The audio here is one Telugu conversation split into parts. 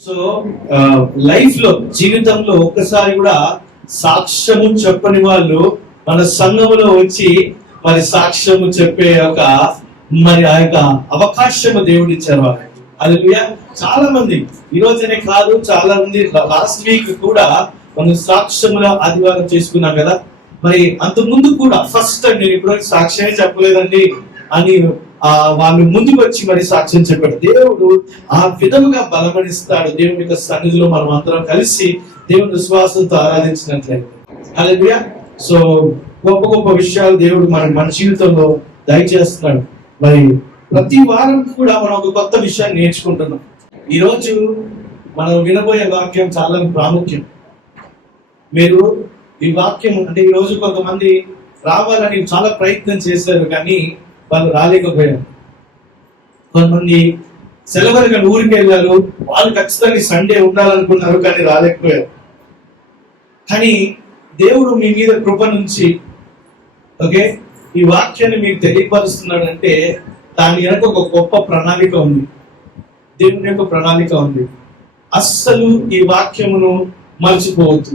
సో లైఫ్ లో జీవితంలో ఒక్కసారి కూడా సాక్ష్యము చెప్పని వాళ్ళు మన సంఘములో వచ్చి మరి సాక్ష్యము చెప్పే ఒక మరి ఆ యొక్క అవకాశము దేవుడు ఇచ్చారు వాళ్ళకి. అది చాలా మంది ఈ రోజునే కాదు, చాలా మంది లాస్ట్ వీక్ కూడా మనం సాక్ష్యముల ఆదివారం చేసుకున్నాం కదా. మరి అంత ముందు కూడా ఫస్ట్ టైం నేను ఇప్పుడు సాక్ష్యమే చెప్పలేదండి అని వాళ్ళు ముందుకు వచ్చి మరి సాక్ష్యం చెప్పాడు. దేవుడు ఆ విధముగా బలపడిస్తాడు. దేవుని యొక్క సన్నిధిలో మనం అందరం కలిసి దేవుని విశ్వాసంతో ఆరాధించినట్లయితే. హల్లెలూయా. సో గొప్ప గొప్ప విషయాలు దేవుడు మన జీవితంలో దయచేస్తున్నాడు. మరి ప్రతి వారం కూడా మనం ఒక కొత్త విషయాన్ని నేర్చుకుంటున్నాం. ఈ రోజు మనం వినబోయే వాక్యం చాలా ప్రాముఖ్యం. మీరు ఈ వాక్యం అంటే ఈ రోజు కొంతమంది రావాలని చాలా ప్రయత్నం చేశారు, కానీ వాళ్ళు రాలేకపోయారు. కొంతమంది సెలవులుగా ఊరికి వెళ్ళారు, వాళ్ళు ఖచ్చితంగా సండే ఉండాలనుకున్నారు, కానీ రాలేకపోయారు. కానీ దేవుడు మీ మీద కృప నుంచి ఓకే ఈ వాక్యాన్ని మీకు తెలియపరుస్తున్నాడంటే దాని వెనక ఒక గొప్ప ప్రణాళిక ఉంది. దేవుని యొక్క ప్రణాళిక ఉంది. అస్సలు ఈ వాక్యమును మర్చిపోవద్దు.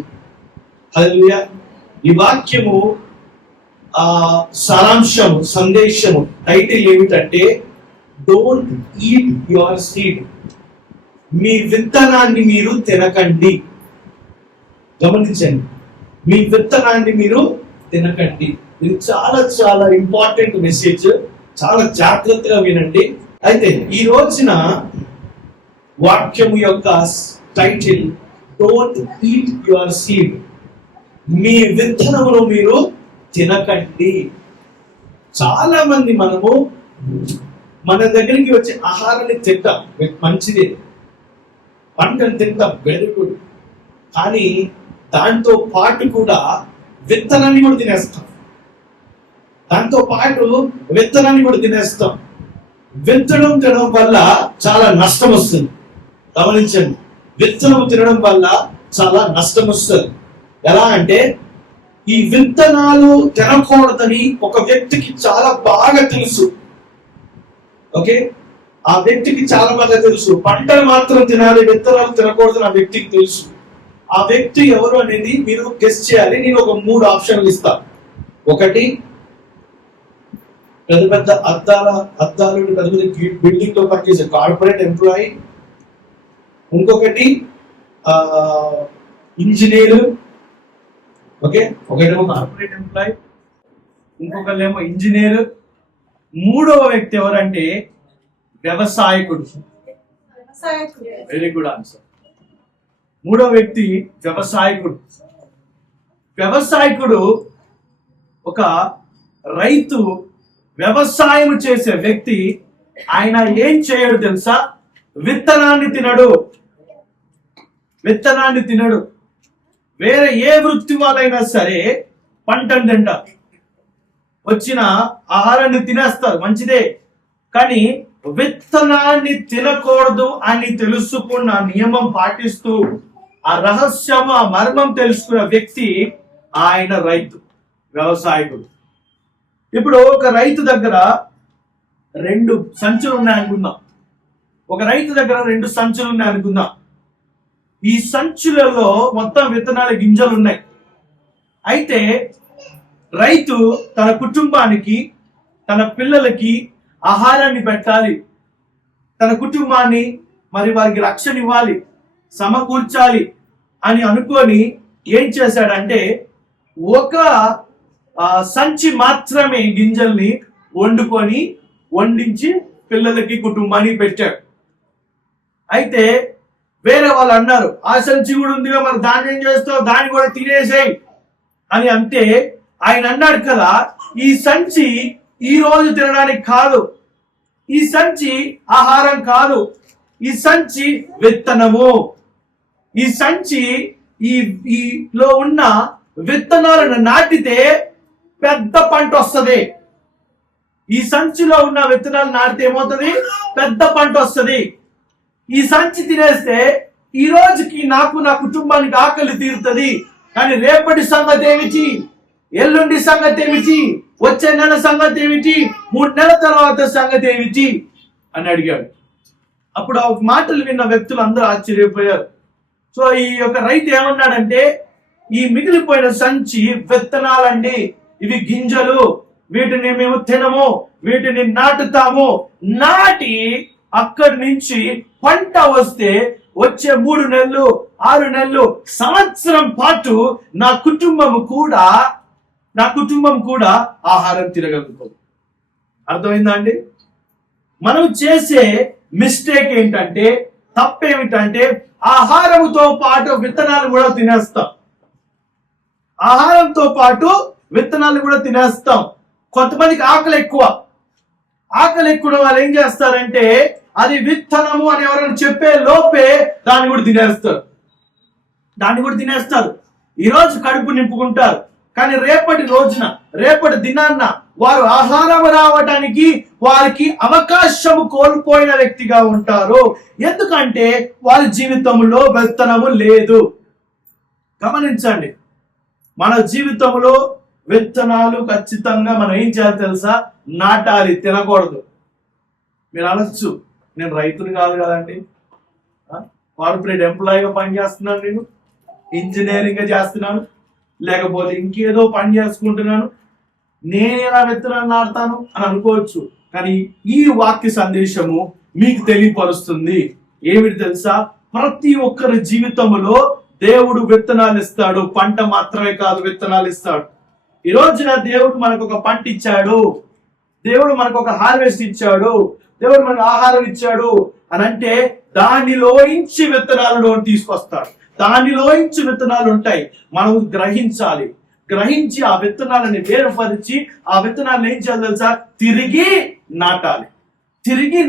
హల్లెలూయా. ఈ వాక్యము సారాంశము, సందేశము, టైటిల్ ఏమిటంటే డోంట్ ఈట్ యువర్ సీడ్. మీ విత్తనాన్ని మీరు తినకండి. గమనించండి, మీ విత్తనాన్ని మీరు తినకండి. ఇది చాలా చాలా ఇంపార్టెంట్ మెసేజ్. చాలా జాగ్రత్తగా వినండి. అయితే ఈ రోజున వాక్యము యొక్క title don't eat your seed. మీ విత్తనమును మీరు తినకండి. చాలా మంది మనము మన దగ్గరికి వచ్చే ఆహారాన్ని తింటాం, మంచిదే, పంటను తింటాం, వెరీ గుడ్. కానీ దాంతో పాటు కూడా విత్తనాన్ని కూడా తినేస్తాం. విత్తనం తినడం వల్ల చాలా నష్టం వస్తుంది. గమనించండి, విత్తనం తినడం వల్ల చాలా నష్టం వస్తుంది. ఎలా అంటే ఈ విత్తనాలు తినకూడదని ఒక వ్యక్తికి చాలా బాగా తెలుసు. ఓకే, ఆ వ్యక్తికి చాలా బాగా తెలుసు. పంటలు మాత్రం తినాలి, విత్తనాలు తినకూడదని ఆ వ్యక్తికి తెలుసు. ఆ వ్యక్తి ఎవరు అనేది మీరు గెస్ చేయాలి. నేను ఒక 3 ఆప్షన్లు ఇస్తా. ఒకటి, పెద్ద పెద్ద అద్దాలు పెద్ద పెద్ద బిల్డింగ్ లో పనిచేసే కార్పొరేట్ ఎంప్లాయీ. ఇంకొకటి ఇంజనీర్. ఓకే, ఒకటేమో కార్పొరేట్ ఎంప్లాయీ, ఇంకొకళ్ళేమో ఇంజనీర్. మూడవ వ్యక్తి ఎవరంటే వ్యవసాయకుడు. Very good answer. మూడవ వ్యక్తి వ్యవసాయకుడు. వ్యవసాయకుడు ఒక రైతు, వ్యవసాయం చేసే వ్యక్తి. ఆయన ఏం చేయడు తెలుసా? విత్తనాన్ని తినడు. వేరే ఏ వృత్తి వాళ్ళైనా సరే పంటను తింటారు, వచ్చిన ఆహారాన్ని తినేస్తారు, మంచిదే. కానీ విత్తనాన్ని తినకూడదు అని తెలుసుకున్న, నియమం పాటిస్తూ ఆ రహస్యం, ఆ మర్మం తెలుసుకున్న వ్యక్తి ఆయన రైతు, వ్యవసాయకుడు. ఇప్పుడు ఒక రైతు దగ్గర 2 సంచులు ఉన్నాయనుకుందాం. ఈ సంచులలో మొత్తం విత్తనాల గింజలు ఉన్నాయి. అయితే రైతు తన కుటుంబానికి, తన పిల్లలకి ఆహారాన్ని పెట్టాలి, తన కుటుంబాన్ని మరి వారికి రక్షణ ఇవ్వాలి, సమకూర్చాలి అని అనుకొని ఏం చేశాడంటే ఒక సంచి మాత్రమే గింజల్ని వండించి పిల్లలకి, కుటుంబానికి పెట్టాడు. అయితే వేరే వాళ్ళు అన్నారు, ఆ సంచి కూడా ఉందిగా, మరి దాన్ని ఏం చేస్తావు, దాన్ని కూడా తినేసేయి అని. అంటే ఆయన అన్నాడు కదా, ఈ సంచి ఈ రోజు తినడానికి కాదు, ఈ సంచి ఆహారం కాదు, ఈ సంచి విత్తనము. ఈ సంచి ఈలో ఉన్న విత్తనాలను నాటితే పెద్ద పంట వస్తుంది. ఈ సంచిలో ఉన్న విత్తనాలు నాటితే ఏమవుతుంది? పెద్ద పంట వస్తుంది. ఈ సంచి తినేస్తే ఈ రోజుకి నాకు, నా కుటుంబానికి ఆకలి తీరుతుంది, కానీ రేపటి సంగతి ఏమిటి, ఎల్లుండి సంగతి ఏమిటి, వచ్చే నెల సంగతి ఏమిటి, 3 నెలల తర్వాత సంగతి ఏమిటి అని అడిగాడు. అప్పుడు ఆ మాటలు విన్న వ్యక్తులు అందరూ ఆశ్చర్యపోయారు. సో ఈ యొక్క రైతు ఏమన్నాడంటే, ఈ మిగిలిపోయిన సంచి విత్తనాలండి, ఇవి గింజలు, వీటిని మేము తినము, వీటిని నాటుతాము. నాటి అక్కడి నుంచి పంట వస్తే వచ్చే 3 నెలలు 6 నెలలు సంవత్సరం పాటు నా కుటుంబం కూడా ఆహారం తినగలుగుతుంది. అర్థమైందా అండి? మనం చేసే మిస్టేక్ ఏంటంటే, తప్పేమిటంటే, ఆహారంతో పాటు విత్తనాలు కూడా తినేస్తాం. ఆహారంతో పాటు విత్తనాలు కూడా తినేస్తాం. కొంతమందికి ఆకలి ఎక్కువ వాళ్ళు ఏం చేస్తారంటే, అది విత్తనము అని ఎవరైనా చెప్పే లోపే దాన్ని కూడా తినేస్తారు. ఈరోజు కడుపు నింపుకుంటారు, కానీ రేపటి దినాన్న వారు ఆహారం రావడానికి వారికి అవకాశము కోల్పోయిన వ్యక్తిగా ఉంటారు. ఎందుకంటే వారి జీవితంలో విత్తనము లేదు. గమనించండి, మన జీవితంలో విత్తనాలు ఖచ్చితంగా మనం ఏం చేయాలి తెలుసా? నాటాలి, తినకూడదు. మీరు అనొచ్చు, నేను రైతుని కాదు కదండి, కార్పొరేట్ ఎంప్లాయీగా పనిచేస్తున్నాను, నేను ఇంజనీరింగ్ చేస్తున్నాను, లేకపోతే ఇంకేదో పని చేసుకుంటున్నాను, నేను ఎలా విత్తనాలు నాటుతాను అని అనుకోవచ్చు. కానీ ఈ వాక్య సందేశము మీకు తెలియపరుస్తుంది. ఏమిటి తెలుసా? ప్రతి ఒక్కరి జీవితంలో దేవుడు విత్తనాలు ఇస్తాడు, పంట మాత్రమే కాదు, విత్తనాలు ఇస్తాడు. ఈ రోజున దేవుడు మనకు ఒక పంట ఇచ్చాడు, దేవుడు మనకు ఒక హార్వెస్ట్ ఇచ్చాడు, దేవుడు మనకు ఆహారం ఇచ్చాడు అని అంటే దానిలోంచి విత్తనాలను తీసుకొస్తాడు. దానిలోంచి విత్తనాలు ఉంటాయి. మనం గ్రహించి ఆ విత్తనాలని వేరుపరిచి ఆ విత్తనాలను ఏం చేయాలి తెలుసా? తిరిగి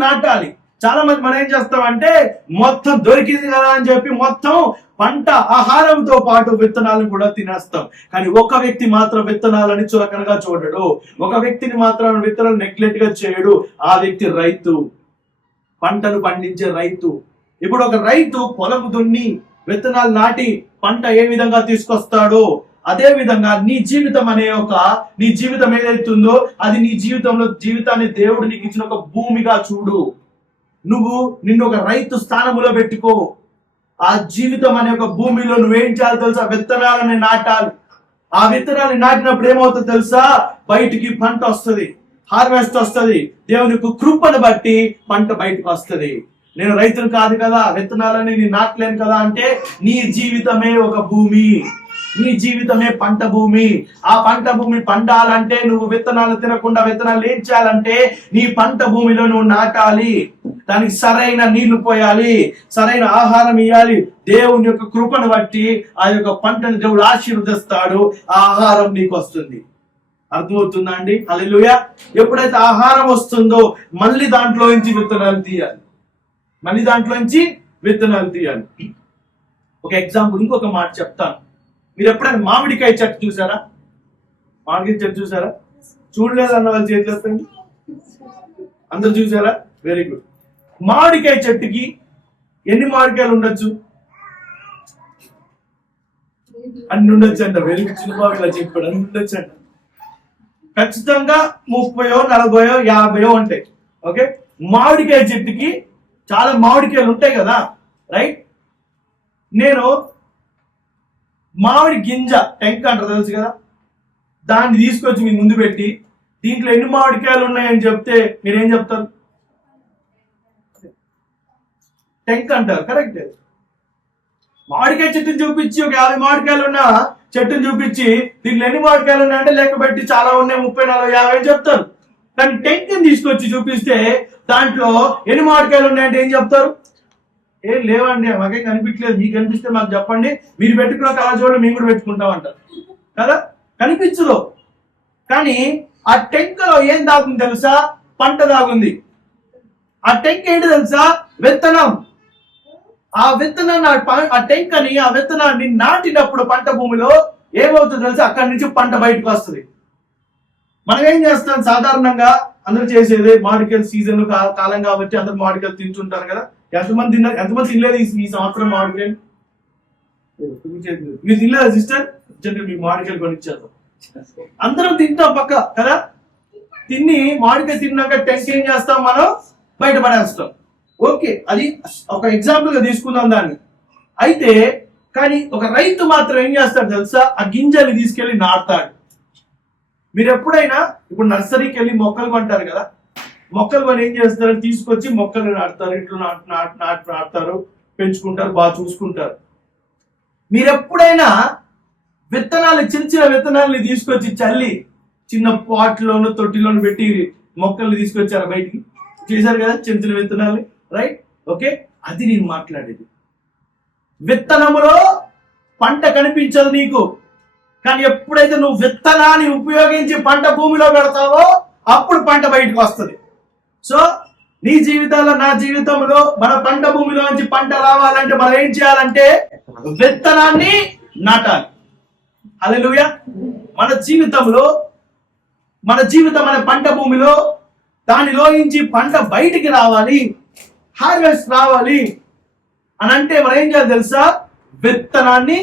నాటాలి. చాలా మంది మనం ఏం చేస్తామంటే, మొత్తం దొరికింది కదా అని చెప్పి మొత్తం పంట ఆహారంతో పాటు విత్తనాలను కూడా తినేస్తాం. కానీ ఒక వ్యక్తి మాత్రం విత్తనాలని చులకనగా చూడడు, ఒక వ్యక్తిని మాత్రం విత్తనాలు నెగ్లెక్ట్ గా చేయడు. ఆ వ్యక్తి రైతు, పంటను పండించే రైతు. ఇప్పుడు ఒక రైతు పొలం దున్ని విత్తనాలు నాటి పంట ఏ విధంగా తీసుకొస్తాడో, అదే విధంగా నీ జీవితం నీ జీవితం ఏదైతుందో అది నీ జీవితాన్ని దేవుడు నీకు ఇచ్చిన ఒక భూమిగా చూడు. నిన్ను ఒక రైతు స్థానములో పెట్టుకో. ఆ జీవితం అనే ఒక భూమిలో నువ్వేం చేయాలి తెలుసా? విత్తనాలని నాటాలి. ఆ విత్తనాన్ని నాటినప్పుడు ఏమవుతుంది తెలుసా? బయటికి పంట వస్తుంది, హార్వెస్ట్ వస్తుంది. దేవుని కృపను బట్టి పంట బయటకు వస్తుంది. నేను రైతును కాదు కదా, విత్తనాలని నేను నాటలేను కదా అంటే, నీ జీవితమే ఒక భూమి, నీ జీవితమే పంట భూమి. ఆ పంట భూమి పండాలంటే నువ్వు విత్తనాలు తినకుండా విత్తనాలు ఏం చేయాలంటే నీ పంట భూమిలో నువ్వు నాటాలి, దానికి సరైన నీళ్లు పోయాలి, సరైన ఆహారం ఇవ్వాలి. దేవుని యొక్క కృపను బట్టి ఆ యొక్క పంటను దేవుడు ఆశీర్వదిస్తాడు, ఆ ఆహారం నీకు వస్తుంది. అర్థమవుతుందా అండి? హల్లెలూయా. ఎప్పుడైతే ఆహారం వస్తుందో మళ్ళీ దాంట్లోంచి విత్తనాలు తీయాలి. ఒక ఎగ్జాంపుల్, ఇంకొక మాట చెప్తాను. మీరు ఎప్పుడైనా మామిడికాయ చెట్టు చూసారా? చూడలేదు అన్న వాళ్ళు చేతులు ఎత్తండి. అందరు చూసారా? Very good. మామిడికాయ చెట్టుకి ఎన్ని మామిడికాయలు ఉండొచ్చు? అన్ని ఉండొచ్చు అంట. Very good. చిన్నబాబు ఇలా చెప్పాడు, అన్ని ఉండొచ్చు అంట. ఖచ్చితంగా 30, 40, 50 ఉంటాయి. ఓకే, మామిడికాయ చెట్టుకి చాలా మామిడికాయలు ఉంటాయి కదా, రైట్? నేను మామిడి గింజ టెంక అంటారు తెలుసు కదా, దాన్ని తీసుకొచ్చి మీ ముందు పెట్టి దీంట్లో ఎన్ని మామిడికాయలు ఉన్నాయని చెప్తే మీరేం చెప్తారు? టెంక అంటారు, కరెక్ట్. మామిడికాయ చెట్టుని చూపించి ఒక 50 మామిడికాయలు ఉన్న చెట్టుని చూపించి దీంట్లో ఎన్ని మామిడికాయలు ఉన్నాయంటే లెక్క పెట్టి చాలా ఉన్నాయి, 30, 40, 50 అని చెప్తారు. కానీ టెంకని తీసుకొచ్చి చూపిస్తే దాంట్లో ఎన్ని మామిడికాయలు ఉన్నాయంటే ఏం చెప్తారు? ఏం లేవండి, మాకేం కనిపించలేదు, మీకు కనిపిస్తే మాకు చెప్పండి, మీరు పెట్టుకున్న కళాజోళ్ళు మేము కూడా పెట్టుకుంటాం అంటారు కదా. కనిపించదు. కానీ ఆ టెంకలో ఏం దాగుంది తెలుసా? పంట దాగుంది. ఆ టెంక ఏంటి తెలుసా? విత్తనం. ఆ విత్తనాన్ని ఆ విత్తనాన్ని నాటినప్పుడు పంట భూమిలో ఏమవుతుంది తెలుసా? అక్కడి నుంచి పంట బయటకు వస్తుంది. మనం ఏం చేస్తాం? సాధారణంగా అందరూ చేసేది, మామిడికాయల సీజన్ కాలం కాబట్టి అందరు మామిడికాయలు తింటుంటారు కదా. ఎంతమంది తినలేదు ఈ సంవత్సరం మామిడికాయలు? మీరు తినలేదు సిస్టర్? మీకు మామిడికాయలు కొనిచ్చారు. అందరం తింటాం పక్క కదా. మామిడికాయ తిన్నాక టెంక ఏం చేస్తాం? మనం బయట పడేస్తాం. ఓకే, అది ఒక ఎగ్జాంపుల్ గా తీసుకుందాం దాన్ని. అయితే కానీ ఒక రైతు మాత్రం ఏం చేస్తాడు తెలుసా? ఆ గింజని తీసుకెళ్లి నాటుతాడు. మీరు ఎప్పుడైనా ఇప్పుడు నర్సరీకి వెళ్ళి మొక్కలు కొంటారు కదా, మొక్కలు కొని ఏం చేస్తారు? తీసుకొచ్చి మొక్కలు నాటుతారు, ఇంట్లో నాటుతారు, పెంచుకుంటారు, బాగా చూసుకుంటారు. మీరు ఎప్పుడైనా విత్తనాలు, చిన్న చిన్న విత్తనాలని తీసుకొచ్చి చల్లి చిన్న పాట్లోను తొట్టిలోను పెట్టి మొక్కలు తీసుకొచ్చారు బయటికి? చేశారు కదా చిన్న చిన్న విత్తనాలు, రైట్? ఓకే, అది నేను మాట్లాడేది. విత్తనములో పంట కనిపించదు నీకు, కానీ ఎప్పుడైతే నువ్వు విత్తనాన్ని ఉపయోగించి పంట భూమిలో పెడతావో అప్పుడు పంట బయటకు వస్తుంది. సో నీ జీవితంలో, నా జీవితంలో మన పంట భూమిలో నుంచి పంట రావాలంటే మనం ఏం చేయాలంటే విత్తనాన్ని నాటాలి. హల్లెలూయా. మన జీవితం అనే పంట భూమిలో దానిలో నుంచి పంట బయటికి రావాలి, హార్వెస్ట్ రావాలి అని అంటే మనం ఏం చేయాలి తెలుసా? విత్తనాన్ని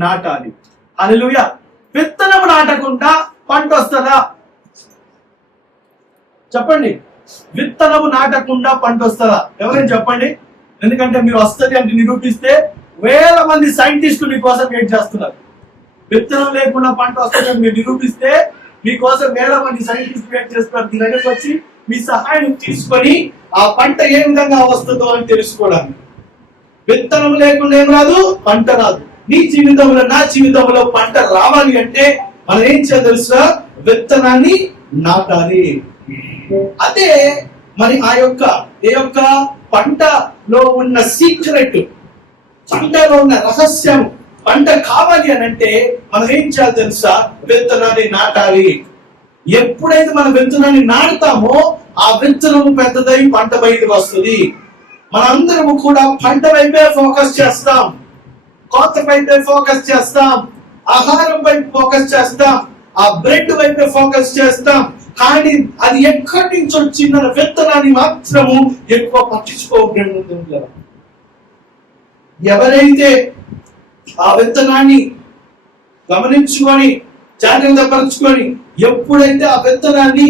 నాటాలి. హల్లెలూయా. విత్తనం నాటకుండా పంట వస్తుందా? చెప్పండి. విత్తనము నాటకుండా పంట వస్తుందా? ఎవరైనా చెప్పండి. ఎందుకంటే మీరు వస్తుంది అంటే నిరూపిస్తే వేల మంది సైంటిస్టులు మీకోసం వెయిట్ చేస్తున్నారు. విత్తనం లేకుండా పంట వస్తుంది అని మీరు నిరూపిస్తే మీకోసం వేల మంది సైంటిస్టులు వెయిట్ చేస్తున్నారు. మీ దగ్గరకు వచ్చి మీ సహాయం తీసుకొని ఆ పంట ఏ విధంగా వస్తుందో అని తెలుసుకోవడానికి. విత్తనం లేకుండా ఏం రాదు, పంట రాదు. నీ జీవితంలో, నా జీవితంలో పంట రావాలి అంటే మనం ఏం చేయాలి తెలుసా? విత్తనాన్ని నాటాలి. అదే మరి ఏ యొక్క పంటలో ఉన్న సీక్రెట్, పంటలో ఉన్న రహస్యం, పంట కావాలి అని అంటే మనం ఏం చేయాలి తెలుసా? విత్తనాన్ని నాటాలి. ఎప్పుడైతే మనం విత్తనాన్ని నాటుతామో ఆ విత్తనము పెద్దదై పంట బయటకు వస్తుంది. మనందరము కూడా పంట వైపే ఫోకస్ చేస్తాం, కోత వైపే ఫోకస్ చేస్తాం, ఆహారం వైపు ఫోకస్ చేస్తాం, ఆ బ్రెడ్ వైపే ఫోకస్ చేస్తాం. కానీ అది ఎక్కడి నుంచి వచ్చిందన్న విత్తనాన్ని మాత్రము ఎక్కువ పట్టించుకోకుండా ఎవరైతే ఆ విత్తనాన్ని గమనించుకొని జాగ్రత్త పరుచుకొని ఎప్పుడైతే ఆ విత్తనాన్ని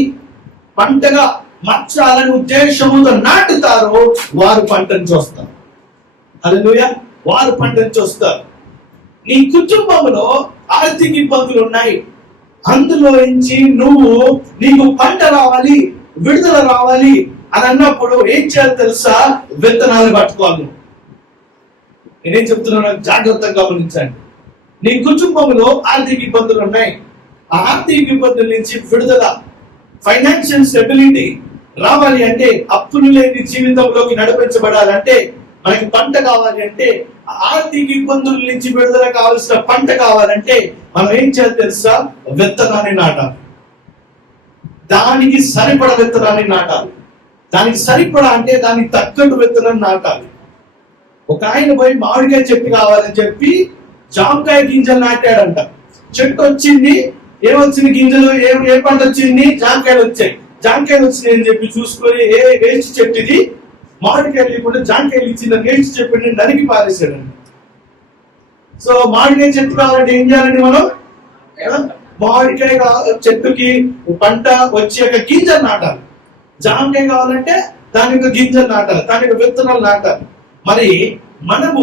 పంటగా మార్చాలని ఉద్దేశముతో నాటుతారో వారు పంటను చూస్తారు. హల్లెలూయా. వారు పంటను చూస్తారు. నీ కుటుంబంలో ఆర్థిక ఇబ్బందులు ఉన్నాయి, అందులో నుంచి నీకు పంట రావాలి, విడుదల రావాలి అని అన్నప్పుడు ఏం చేయాలి తెలుసా? విత్తనాలు పట్టుకోవాలి. నేనేం చెప్తున్నాను జాగ్రత్తగా గమనించండి. నీ కుటుంబంలో ఆర్థిక ఇబ్బందులు ఉన్నాయి, ఆ ఆర్థిక ఇబ్బందుల నుంచి విడుదల, ఫైనాన్షియల్ స్టెబిలిటీ రావాలి అంటే, అప్పులు లేని జీవితంలోకి నడిపించబడాలంటే, మనకి పంట కావాలి అంటే, ఆర్థిక ఇబ్బందుల నుంచి విడుదల కావాల్సిన పంట కావాలంటే మనం ఏం చేయాలి తెలుసా? విత్తనాన్ని నాటాలి. దానికి సరిపడ విత్తనాన్ని నాటాలి. దానికి సరిపడా అంటే దానికి తగ్గట్టు విత్తనాన్ని నాటాలి. ఒక ఆయన పోయి మామిడికాయ చెట్టు కావాలని చెప్పి జామకాయ గింజలు నాటాడంట. చెట్టు వచ్చింది, ఏమొచ్చింది? గింజలు ఏ పంట వచ్చింది? జామకాయలు వచ్చాయి. జామకాయలు వచ్చినాయి అని చెప్పి చూసుకొని వేస్ట్ చెట్టు ఇది, మామిడికాయలు లేకుండా జామకాయలు ఇచ్చిందని వేస్ట్ చెట్టు నరికి పారేసాడండి. సో మామిడికాయ చెట్టు కావాలంటే ఏం చేయాలండి? మనం మామిడికాయ చెట్టుకి పంట వచ్చే గింజలు నాటాలి. జామకాయ కావాలంటే దానికి గింజలు నాటాలి, దానికి విత్తనాలు నాటాలి. మరి మనము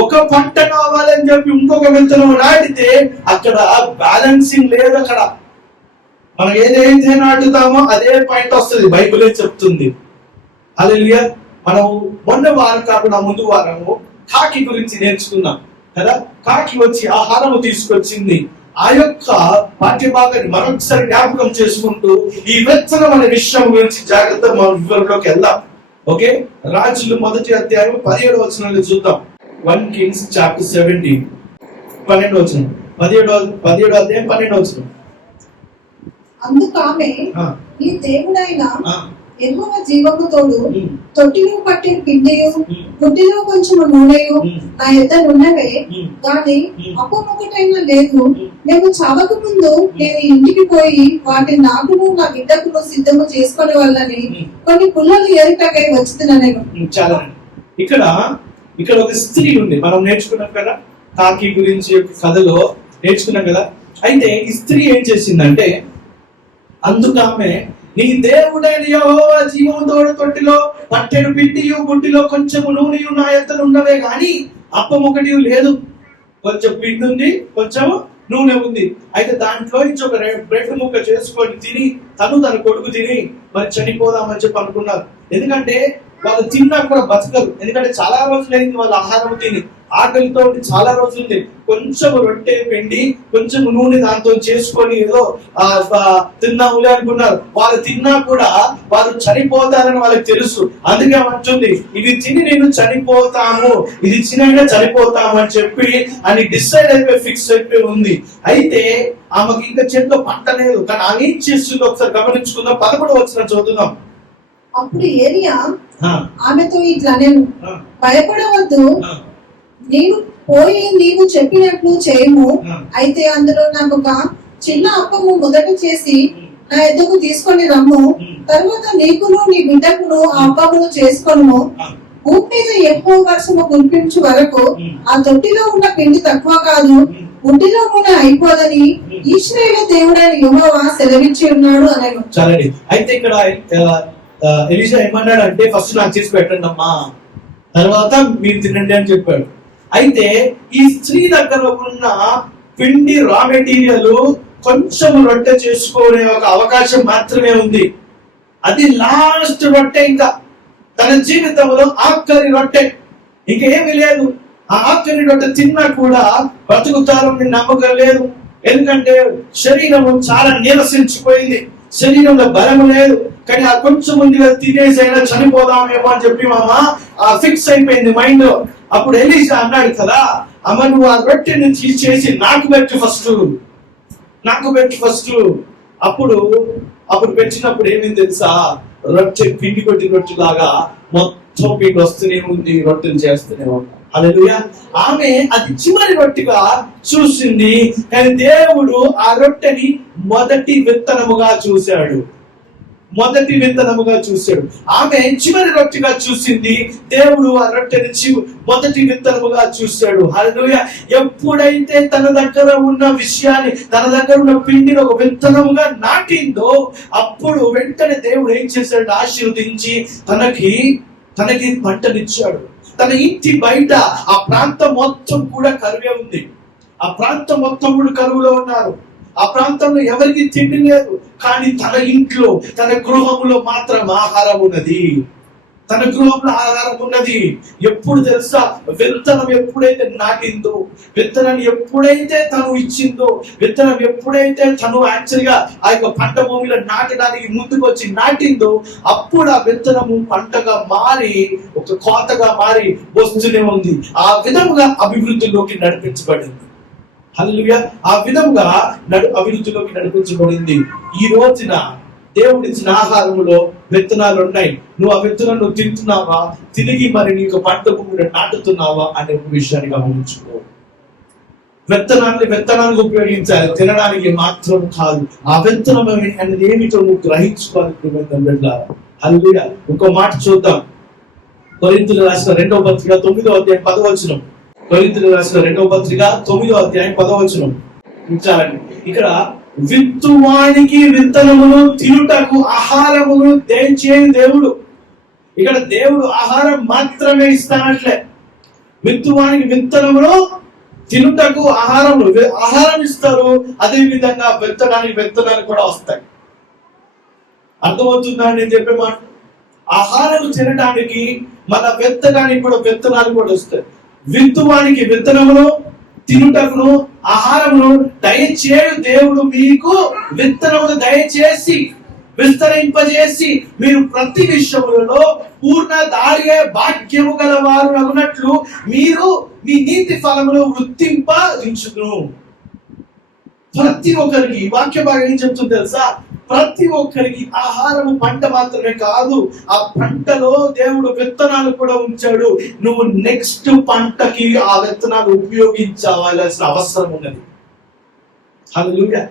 ఒక పంట కావాలని చెప్పి ఇంకొక విత్తనం నాటితే అక్కడ బ్యాలెన్సింగ్ లేదు. అక్కడ మనం ఏదైతే నాటుతామో అదే పాయింట్ వస్తుంది, బైబిలే చెప్తుంది. హల్లెలూయా. మనం మొన్న వారం కాకుండా ముందు వారము కాకి గురించి నేర్చుకున్నాం కదా. కాకి వచ్చి ఆహారము తీసుకొచ్చింది. ఆ యొక్క పాఠ్య భాగాన్ని మరొకసారి జ్ఞాపకం చేసుకుంటూ ఈ విత్తనం అనే విషయం గురించి జాగ్రత్తగా మనం వివరంలోకి వెళ్దాం. ఓకే, రాజులు 1వ అధ్యాయం 17వ వచనంలో చూద్దాం. 1 Kings chapter 17 12వ వచనం. 17వ అధ్యాయం 12వ వచనం. అందుకు ఆమె, ఈ దేవుడైన యెహోవా జీవము తోడు తొట్టిలో పట్టిన పిండియు బుడ్డిలో కొంచెం నూనెయు నా యొద్ద ఉన్నవే గాని అప్పమొకటైనా లేదు. మేము చావక ముందు నేను ఇంటికి పోయి వాటి నాకును నా బిడ్డకును సిద్ధము చేసుకునే వాళ్ళని కొన్ని పుల్లలు ఏరిటకై వచ్చుతున్నాను. చాలా ఇక్కడ ఒక స్త్రీ ఉంది. మనం నేర్చుకున్నాం కదా, కాకి గురించి కథలో నేర్చుకున్నాం కదా. అయితే ఈ స్త్రీ ఏం చేసిందంటే, అందుకు ఆమె, నీ దేవుడైన యెహోవా జీవము తోడు తొట్టిలో పట్టెడు పిండియు బుడ్డిలో కొంచెము నూనెయు నా యొద్ద ఉన్నవే గాని అప్పం ఒకటి లేదు. కొంచెం పిండి ఉంది, కొంచెం నూనె ఉంది. అయితే దాంట్లో నుంచి ఒక బ్రెడ్ ముక్క చేసుకొని తిని తన కొడుకు తిని మరి చనిపోదామని చెప్పి అనుకున్నారు. ఎందుకంటే వాళ్ళు తిన్నా కూడా బతకరు. ఎందుకంటే చాలా రోజులైంది వాళ్ళు ఆహారం తిని, ఆకలితో చాలా రోజులు. కొంచెం రొట్టె పిండి కొంచెం నూనె దాంతో చేసుకొని ఏదో తిన్నాములే అనుకున్నారు. వాళ్ళు తిన్నా కూడా వారు చనిపోతారని వాళ్ళకి తెలుసు. అందుకే అంటుంది, ఇది తిని నేను చనిపోతాము, ఇది తినైనా చనిపోతాము అని చెప్పి అని డిసైడ్ అయిపోయి ఫిక్స్ అయిపోయి ఉంది. అయితే ఆమెకి ఇంకా చేతిలో పంట లేదు. కానీ ఆమె ఏం చేస్తుందో ఒకసారి గమనించుకుందాం. 11వ వచనం చదువుదాం. అప్పుడు ఏలియా ఆమెతో ఇట్లా, నేను భయపడవద్దు, నీవు చెప్పినట్లు చేయము. అయితే అందులో నాకు ఒక చిన్న అప్పము మొదట చేసి నా ఎద్దుకు తీసుకొని రమ్ము. తర్వాత నీకును నీ బిడ్డకును ఆ అప్పమును చేసుకొనుము. భూమి మీద ఎక్కువ వర్షము కురిపించు వరకు ఆ తొట్టిలో ఉన్న పిండి తక్కువ కాదు, బుడ్డిలో నూనె అయిపోదని ఇశ్రాయేలు దేవుడైన యెహోవా సెలవిచ్చి ఉన్నాడు అనేను. సరే, అయితే ఇక్కడ ఎలీషా ఏమన్నాడు అంటే, ఫస్ట్ నాకు చేసి పెట్టండి అమ్మా, తర్వాత మీరు తినండి అని చెప్పాడు. అయితే ఈ స్త్రీ దగ్గర ఉన్న పిండి రా మెటీరియల్ కొంచెం రొట్టె చేసుకునే ఒక అవకాశం మాత్రమే ఉంది. అది లాస్ట్ రొట్టె, ఇంకా తన జీవితంలో ఆఖరి రొట్టె, ఇంకేమీ లేదు. ఆ ఆఖరి రొట్టె తిన్నా కూడా బ్రతుకుతారని నమ్మకం లేదు. ఎందుకంటే శరీరం చాలా నీరసించిపోయింది, శరీరంలో బలం లేదు. కానీ ఆ కొంచెం ముందుగా తినేసి అయినా చనిపోదామేమో అని చెప్పి ఫిక్స్ అయిపోయింది మైండ్. అప్పుడు ఎలీషా అన్నాడు కదా, అమ్మ నువ్వు ఆ రొట్టెని తీసేసి నాకు పెట్టు ఫస్ట్. అప్పుడు పెట్టినప్పుడు ఏమైంది తెలుసా, రొట్టె పిండి కొట్టి రొట్టెలాగా మొత్తం పిండి వస్తూనే ఉంది, రొట్టెలు చేస్తూనే ఉంటా. హల్లెలూయా. ఆమె అది చివరి రొట్టెగా చూసింది, కానీ దేవుడు ఆ రొట్టెని మొదటి విత్తనముగా చూశాడు. ఆమె చివరి రొట్టెగా చూసింది, దేవుడు ఆ రొట్టెని మొదటి విత్తనముగా చూశాడు. హల్లెలూయా. ఎప్పుడైతే తన దగ్గర ఉన్న విషయాన్ని, తన దగ్గర ఉన్న పిండిని ఒక విత్తనముగా నాటిందో, అప్పుడు వెంటనే దేవుడు ఏం చేశాడు, ఆశీర్వదించి తనకి పంటనిచ్చాడు. తన ఇంటి బయట ఆ ప్రాంతం మొత్తం కూడా కరువే ఉంది. ఆ ప్రాంతం మొత్తం కూడా కరువులో ఉన్నారు. ఆ ప్రాంతంలో ఎవరికి తిండి లేదు. కానీ తన ఇంట్లో, తన గృహంలో మాత్రం ఆహారం ఉన్నది. ఎప్పుడు తెలుసా, విత్తనం ఎప్పుడైతే నాటిందో, విత్తనాన్ని ఎప్పుడైతే తను ఇచ్చిందో, విత్తనం ఎప్పుడైతే తను యాక్చువల్గా ఆ యొక్క పంట భూమిలో నాటడానికి ముందుకు వచ్చి నాటిందో, అప్పుడు ఆ విత్తనము పంటగా మారి ఒక కోతగా మారి వస్తూనే ఉంది. ఆ విధముగా అభివృద్ధిలోకి నడిపించబడింది. హల్లెలూయా. ఆ విధంగా అభివృద్ధిలోకి నడిపించబడింది. ఈ రోజున దేవుడిచ్చిన ఆహారంలో విత్తనాలు ఉన్నాయి. నువ్వు ఆ విత్తనాలు తింటున్నావా, తిరిగి మరి నీకు పంట భూమిలో నాటుతున్నావా అనే ఒక విషయాన్ని గమనించుకో. విత్తనాన్ని ఉపయోగించాలి, తినడానికి మాత్రం కాదు. ఆ విత్తనం అనేది ఏమిటో నువ్వు గ్రహించుకోవాలి. హల్లెలూయా. ఇంకో మాట చూద్దాం. కొరింథీయులకు రాసిన 2వ పత్రిక 9వ అధ్యాయం 10వ వచనం. కొరింథీయులకు రాసిన 2వ పత్రిక 9వ అధ్యాయం 10వ వచనం. ఇక్కడ విత్తువానికి విత్తనమును, తినుటకు ఆహారమును దయచేయు దేవుడు. ఇక్కడ దేవుడు ఆహారం మాత్రమే ఇస్తానట్లే. విత్తువానికి విత్తనమును, తినుటకు ఆహారం ఇస్తారు. అదే విధంగా విత్తడానికి విత్తనాలు కూడా వస్తాయి. అర్థమవుతుందా నేను చెప్పే మాట? ఆహారం తినడానికి మన విత్తడానికి కూడా విత్తనాలు కూడా వస్తాయి. విత్తువానికి విత్తనమును, తినుటకును ఆహారమును దయచేయు దేవుడు మీకు విత్తనమును దయచేసి విస్తరింపజేసి మీరు ప్రతి విషయములలో పూర్ణ దారియే భాగ్యము గలవారు అగునట్లు మీరు మీ నీతి ఫలమును వృద్ధింపరించును. ప్రతి ఒక్కరికి వాక్య భాగం ఏం చెప్తుంది తెలుసా? ప్రతి ఒక్కరికి ఆహారము పంట మాత్రమే కాదు, ఆ పంటలో దేవుడు విత్తనాలు కూడా ఉంచాడు. నువ్వు నెక్స్ట్ పంటకి ఆ విత్తనాలు ఉపయోగించాల్సిన అవసరం ఉన్నది. హల్లెలూయా.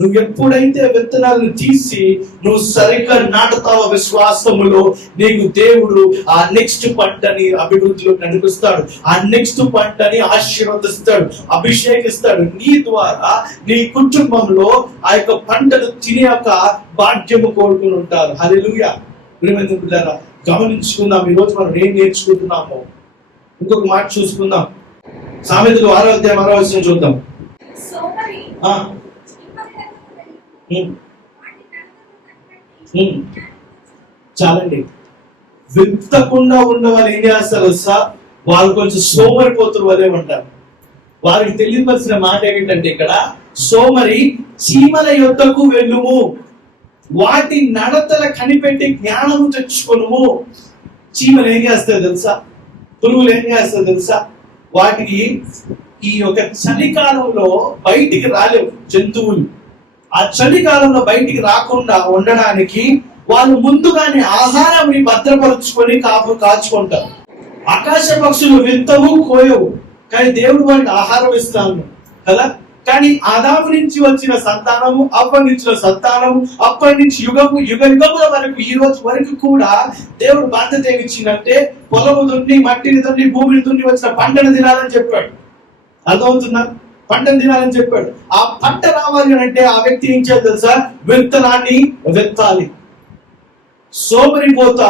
నువ్వు ఎప్పుడైతే విత్తనాలను తీసి నువ్వు సరిగ్గా నాటుతావో విశ్వాసములో, నీకు దేవుడు ఆ నెక్స్ట్ పంటని అభివృద్ధిలో నడిపిస్తాడు. ఆ నెక్స్ట్ పంటని ఆశీర్వదిస్తాడు, అభిషేకిస్తాడు. నీ ద్వారా నీ కుటుంబంలో ఆ యొక్క పంటను తినే యొక్క భాగ్యము కోరుకుని ఉంటారు. హల్లెలూయా. గమనించుకుందాం. ఈరోజు మనం ఏం నేర్చుకుంటున్నామో. ఇంకొక మాట చూసుకుందాం. సామెతలు 6వ అధ్యాయం 6వ వచనం చూద్దాం. చాలండి. విత్తకుండా ఉన్న వాళ్ళు ఏం చేస్తారు తెలుసా? వాళ్ళు కొంచెం సోమరిపోతులు వలే ఉంటారు. వారికి తెలియవలసిన మాట ఏమిటంటే ఇక్కడ సోమరి చీమల యొద్దకు వెళ్ళుము, వాటి నడతల కనిపెట్టి జ్ఞానము తెచ్చుకొనుము. చీమలు ఏం చేస్తాయి తెలుసా? పురుగులు ఏం చేస్తాయి తెలుసా? వాటికి ఈ యొక్క చలికాలంలో బయటికి రాలేవు జంతువులు. ఆ చలికాలంలో బయటికి రాకుండా ఉండడానికి వాళ్ళు ముందుగానే ఆహారాన్ని భద్రపరుచుకొని కాచుకుంటారు. ఆకాశ పక్షులు విత్తవు కోయవు, కానీ దేవుడు వారికి ఆహారం ఇస్తాను కదా. కానీ ఆదాము నుంచి వచ్చిన సంతానము, అవ్వ నుంచి సంతానము, అప్పటి నుంచి యుగముల వరకు ఈ రోజు వరకు కూడా దేవుడు బాధ్యత ఏమిచ్చిందంటే పొలము దున్ని, మట్టిని దున్ని, భూమిని దున్ని వచ్చిన పంటను తినాలని చెప్పాడు. అర్థమవుతుందా? పంటను తినాలని చెప్పాడు. ఆ పంట రావాలి అంటే ఆ వ్యక్తి ఏం చేయాలి తెలుసా? విత్తనాన్ని విత్తాలి. సోమరిపోత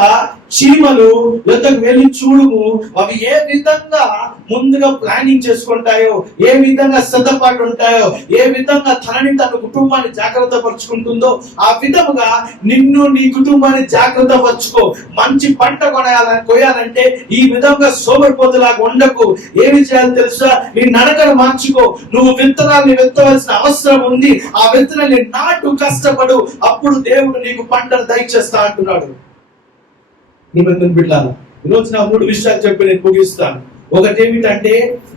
చీమలు యొద్దకు వెళ్ళి చూడుము, అవి ఏ విధంగా ముందుగా ప్లానింగ్ చేసుకుంటాయో, ఏ విధంగా సిద్ధపాటు ఉంటాయో, ఏ విధంగా తనని తన కుటుంబాన్ని జాగ్రత్త పరుచుకుంటుందో ఆ విధముగా నిన్ను నీ కుటుంబాన్ని జాగ్రత్త పరుచుకో. మంచి పంట కొయ్యాలంటే ఈ విధంగా సోమరిపోతులాగా ఉండకు. ఏమి చేయాలి తెలుసా? నీ నడకను మార్చుకో. నువ్వు విత్తనాన్ని విత్తవలసిన అవసరం ఉంది. ఆ విత్తనాన్ని నాటు, కష్టపడు, అప్పుడు దేవుడు నీకు పంటను దయచేస్తా అంటున్నాడు. నిబంధన బిడ్డలారా, ఈరోజు నా 3 విషయాలు చెప్పి నేను ముగిస్తాను. ఒకటి ఏమిటంటే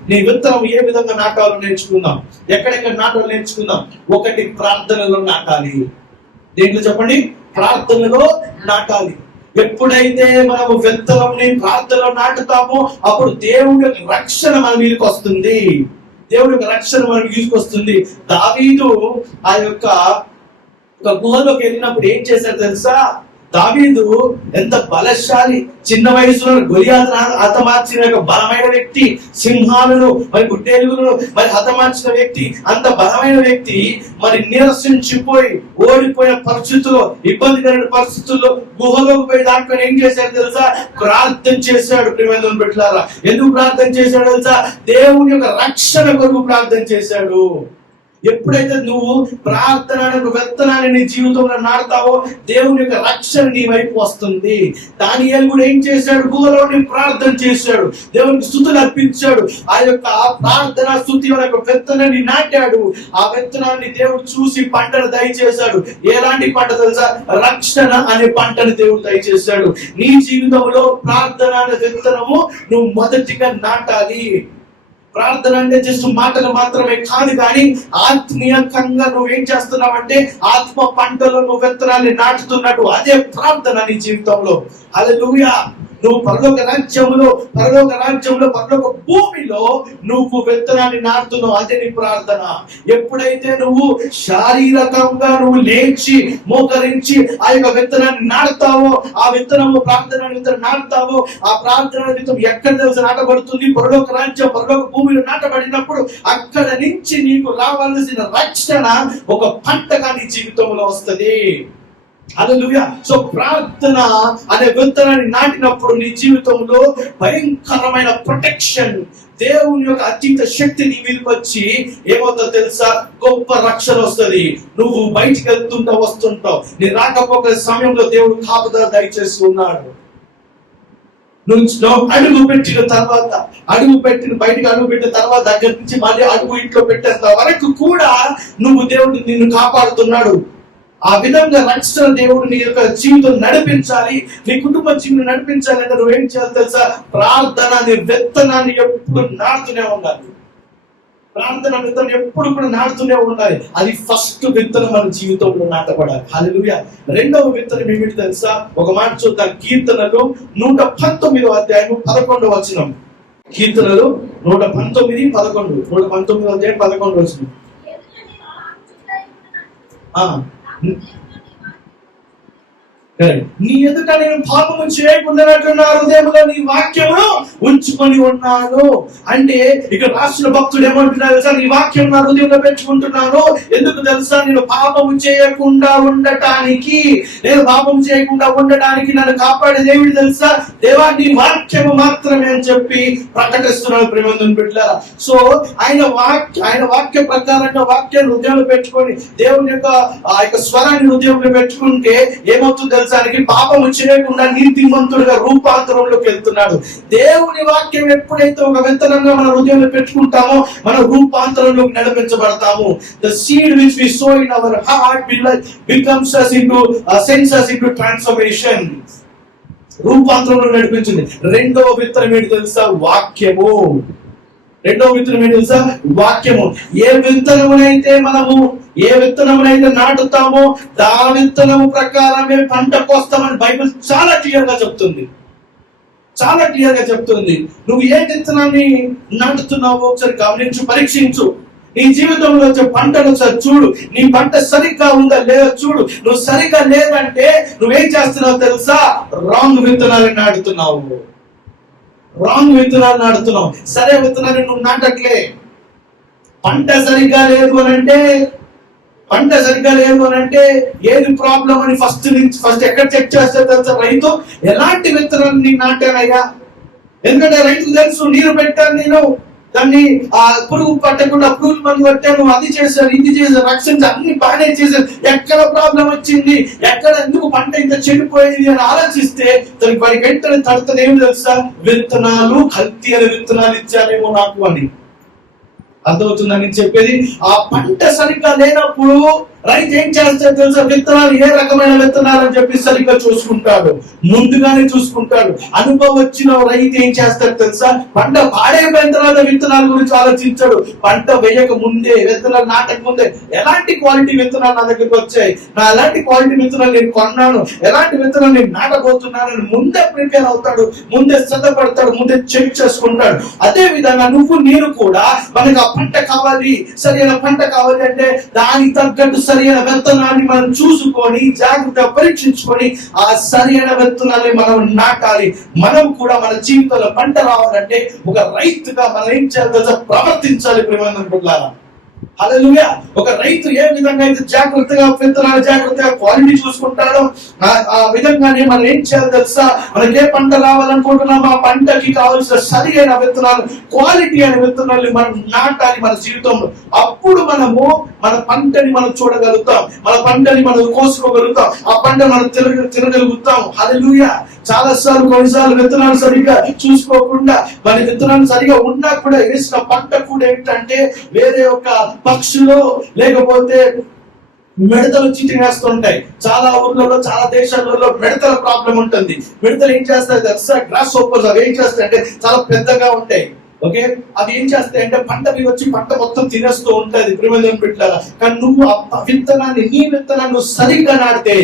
నీ విత్తనం ఏ విధంగా నాటాలో నేర్చుకుందాం. ఎక్కడెక్కడ నాటాలో నేర్చుకుందాం. ఒకటి ప్రార్థనలో నాటాలి. దేంట్లో చెప్పండి? ప్రార్థనలో నాటాలి. ఎప్పుడైతే మనము విత్తనంని ప్రార్థనలో నాటుతామో అప్పుడు దేవుడి యొక్క రక్షణ మన మీదకి వస్తుంది. దేవుడి యొక్క రక్షణ మన మీదకి వస్తుంది. దావీదు ఆ యొక్క గుహలోకి వెళ్ళినప్పుడు ఏం చేశారు తెలుసా? దావీదు ఎంత బలశాలి, చిన్న వయసులో గొలియాతును హతమార్చిన బలమైన వ్యక్తి, సింహాలను మరి గుడ్డేలుగులను మరి హతమార్చిన వ్యక్తి, అంత బలమైన వ్యక్తి మరి నిరసించిపోయి ఓడిపోయిన పరిస్థితుల్లో, ఇబ్బందికరమైన పరిస్థితుల్లో గుహలోకి పోయి దాంట్లో ఏం చేశాడు తెలుసా? ప్రార్థన చేశాడు. ప్రియమైన బిడ్డలారా, ఎందుకు ప్రార్థన చేశాడు తెలుసా? దేవుని యొక్క రక్షణ కొరకు ప్రార్థన చేశాడు. ఎప్పుడైతే నువ్వు ప్రార్థన విత్తనాన్ని నీ జీవితంలో నాటుతావో దేవుని యొక్క రక్షణ నీ వైపు వస్తుంది. దానియేలు కూడా ఏం చేశాడు? గుహలోని ప్రార్థన చేశాడు, దేవునికి స్తుతులు అర్పించాడు. ఆ యొక్క ప్రార్థన స్తుతి యొక్క విత్తనాన్ని నాటాడు. ఆ విత్తనాన్ని దేవుడు చూసి పంటను దయచేశాడు. ఎలాంటి పంట తెలుసా? రక్షణ అనే పంటను దేవుడు దయచేశాడు. నీ జీవితంలో ప్రార్థన అనే విత్తనము నువ్వు మొదటిగా నాటాలి. ప్రార్థన అంటే జస్ట్ మాటలు మాత్రమే కాదు, కానీ ఆత్మీయంగా నువ్వేం చేస్తున్నావంటే ఆత్మ పంటలో నువ్వు విత్తనాన్ని నాటుతున్నట్టు అదే ప్రార్థన నీ జీవితంలో. హల్లెలూయా. నువ్వు పరలోక రాజ్యంలో పరలోక భూమిలో నువ్వు విత్తనాన్ని నాటుతున్నావు, అదే నీ ప్రార్థన. ఎప్పుడైతే నువ్వు శారీరకంగా నువ్వు లేచి మోకరించి ఆ యొక్క విత్తనాన్ని నాటుతావో, ఆ విత్తనము ప్రార్థన నాటుతావో, ఆ ప్రార్థన విత్తనం ఎక్కడ తెలుసు నాటబడుతుంది? పరలోక రాజ్యం, పరలోక భూమిలో నాటబడినప్పుడు అక్కడ నుంచి నీకు రావాల్సిన రక్షణ ఒక పంటగా నీ జీవితంలో వస్తుంది. హల్లెలూయా. సో ప్రార్థన అనే విత్తనాన్ని నాటినప్పుడు నీ జీవితంలో భయంకరమైన ప్రొటెక్షన్, దేవుని యొక్క అతీత శక్తి నీ మీదకి వచ్చి ఏమవుతుందో తెలుసా? గొప్ప రక్షణ వస్తుంది. నువ్వు బయటికి వెళ్తుంటావు, వస్తుంటావు. నీ రాకపోకల సమయంలో దేవుడు కాపుదల దయచేస్తున్నాడు. నువ్వు అడుగు పెట్టిన తర్వాత, బయటికి అడుగు పెట్టిన తర్వాత దగ్గర నుంచి మళ్ళీ అడుగు ఇంట్లో పెట్టేంత వరకు కూడా నువ్వు దేవుడు నిన్ను కాపాడుతున్నాడు. ఆ విధంగా రక్షణ దేవుడు నీ యొక్క జీవితం నడిపించాలి, నీ కుటుంబ జీవితం నడిపించాలి అంటే నువ్వేం చేయాలి తెలుసా? ప్రార్థన అనే విత్తనాన్ని ఎప్పుడు నాటుతూనే ఉండాలి. ప్రార్థన విత్తనం ఎప్పుడు కూడా నాటుతూనే ఉండాలి. అది ఫస్ట్ విత్తనం మన జీవితంలో నాటపడాలి. హల్లెలూయా. రెండవ విత్తనం ఏమిటి తెలుసా? ఒక మాట చూద్దాం. కీర్తనలు 119వ అధ్యాయం 11వ వచనం. కీర్తనలు 119, 11. 119వ అధ్యాయం 11వ వచనం. నీ ఎదుట నేను పాపము చేయకుండానట్లు నా హృదయంలో నీ వాక్యమును ఉంచుకొని ఉన్నాను. అంటే ఇక్కడ రాష్ట్ర భక్తుడు ఏమంటున్నారు తెలుసా? నీ వాక్యం నా హృదయంలో పెంచుకుంటున్నాను. ఎందుకు తెలుసా? నేను పాపము చేయకుండా ఉండటానికి, నన్ను కాపాడేది ఏమిటి తెలుసా? దేవా నీ వాక్యము మాత్రమే అని చెప్పి ప్రకటిస్తున్నాడు ప్రేమందుని బిడ్డలారా. సో ఆయన వాక్య ప్రకారంగా వాక్యాన్ని హృదయంలో పెట్టుకొని దేవుని యొక్క ఆ యొక్క స్వరాన్ని హృదయంలో పెట్టుకుంటే ఏమవుతుంది? పాపము చేయకుండా నీతిమంతుడిగా రూపాంతరంలోకి వెళ్తున్నాడు. దేవుని వాక్యం ఎప్పుడైతే ఒక విత్తనంగా మన హృదయంలో పెట్టుకుంటామో మన రూపాంతరంలోకి నడిపించబడతాము. The seed which we sow in our heart becomes us into sends us into transformation. రూపాంతరంలో నడిపించింది. రెండవ విత్తనం ఏంటి తెలుసా? వాక్యము. రెండవ విత్తనం ఏంటి తెలుసా? వాక్యము. ఏ విత్తనమునైతే నాటుతామో ఆ విత్తనము ప్రకారమే పంట కోస్తామని బైబిల్ చాలా క్లియర్ గా చెప్తుంది. నువ్వు ఏ విత్తనాన్ని నాటుతున్నావో ఒకసారి గమనించు, పరీక్షించు. నీ జీవితంలో వచ్చే పంటను ఒకసారి చూడు. నీ పంట సరిగ్గా ఉందా లేదా చూడు. నువ్వు సరిగ్గా లేదంటే నువ్వేం చేస్తున్నావు తెలుసా? రాంగ్ విత్తనాలు నాటుతున్నావు. సరే విత్తనాన్ని నువ్వు నాటట్లే. పంట సరిగ్గా లేదు అని అంటే ఏది ప్రాబ్లం అని ఫస్ట్ ఎక్కడ చెక్ చేస్తే తెలుసా? రైతు ఎలాంటి విత్తనాన్ని నాటానయ్యా. ఎందుకంటే రైతుకు తెలుసు, నీరు పెట్టాను నేను, దాన్ని ఆ పురుగు పట్టకుండా పురుగు మందు పట్టాను, అది చేశాను, ఇది చేశాను, రక్షించి అన్ని బాగానే చేశాను, ఎక్కడ ప్రాబ్లం వచ్చింది, ఎక్కడ ఎందుకు పంట ఇంత చెడిపోయింది అని ఆలోచిస్తే దానికి వాడి వెంటనే తడుతుంది. ఏమి తెలుసా? విత్తనాలు కల్తీ అనే విత్తనాలు ఇచ్చారేమో నాకు అని. అర్థమవుతుందని చెప్పేది. ఆ పంట సరిగ్గా లేనప్పుడు రైతు ఏం చేస్తాడు తెలుసా? విత్తనాలు ఏ రకమైన విత్తనాలు అని చెప్పి సరిగ్గా ముందుగానే చూసుకుంటాడు. అనుభవం వచ్చిన రైతు ఏం చేస్తాడు తెలుసా? పంట పాడైపోయిన తర్వాత విత్తనాల గురించి ఆలోచించాడు. పంట వేయక ముందే, విత్తనాలు నాటక ముందే ఎలాంటి క్వాలిటీ విత్తనాలు నా దగ్గరికి వచ్చాయి, ఎలాంటి క్వాలిటీ విత్తనాలు నేను కొన్నాను, ఎలాంటి విత్తనాలు నేను నాటబోతున్నానని ముందే ప్రిపేర్ అవుతాడు, ముందే సిద్ధపడతాడు, ముందే చెక్ చేసుకుంటాడు. అదే విధంగా నేను కూడా మనకు ఆ పంట కావాలి, సరైన పంట కావాలి అంటే దానికి తగ్గట్టు సరైన విత్తనాన్ని మనం చూసుకొని జాగ్రత్తగా పరీక్షించుకొని ఆ సరైన విత్తనాన్ని మనం నాటాలి. మనం కూడా మన జీవితంలో పంట రావాలంటే ఒక రైతుగా మనం ఏం చేయాలి? ప్రవర్తించాలి. ప్రేమనుకుంటున్నారా? హల్లెలూయా. ఒక రైతు ఏ విధంగా అయితే జాగ్రత్తగా విత్తనాలు జాగ్రత్తగా క్వాలిటీ చూసుకుంటాడో ఆ విధంగానే మనం ఏం చేయాలి తెలుసా? మనకి ఏ పంట రావాలనుకుంటున్నామో ఆ పంటకి కావాల్సిన సరైన విత్తనాలు, క్వాలిటీ అనే విత్తనాలు మనం నాటాలి మన జీవితంలో. అప్పుడు మనము మన పంటని మనం చూడగలుగుతాం, మన పంటని మనం కోసుకోగలుగుతాం, ఆ పంట మనం తినగలుగుతాం. హల్లెలూయా. కొన్నిసార్లు విత్తనాలు సరిగ్గా చూసుకోకుండా మన విత్తనాలు సరిగా ఉన్నా కూడా వేసిన పంట కూడా ఏంటంటే వేరే ఒక పక్షులు లేకపోతే మిడతలు తినేస్తుంటాయి. చాలా ఊర్లలో, చాలా దేశాలలో మిడతల ప్రాబ్లం ఉంటుంది. మిడతలు ఏం చేస్తాయి తెలుసా? గ్రాస్ హోపర్స్ అవి ఏం చేస్తాయంటే చాలా పెద్దగా ఉంటాయి. ఓకే, అవి ఏం చేస్తాయంటే పంట మీద వచ్చి పంట మొత్తం తినేస్తూ ఉంటది. ప్రేమదేవుని బిడ్డలారా, కానీ నువ్వు ఆ విత్తనాన్ని, నీ విత్తనాన్ని నువ్వు సరిగ్గా నాటితే,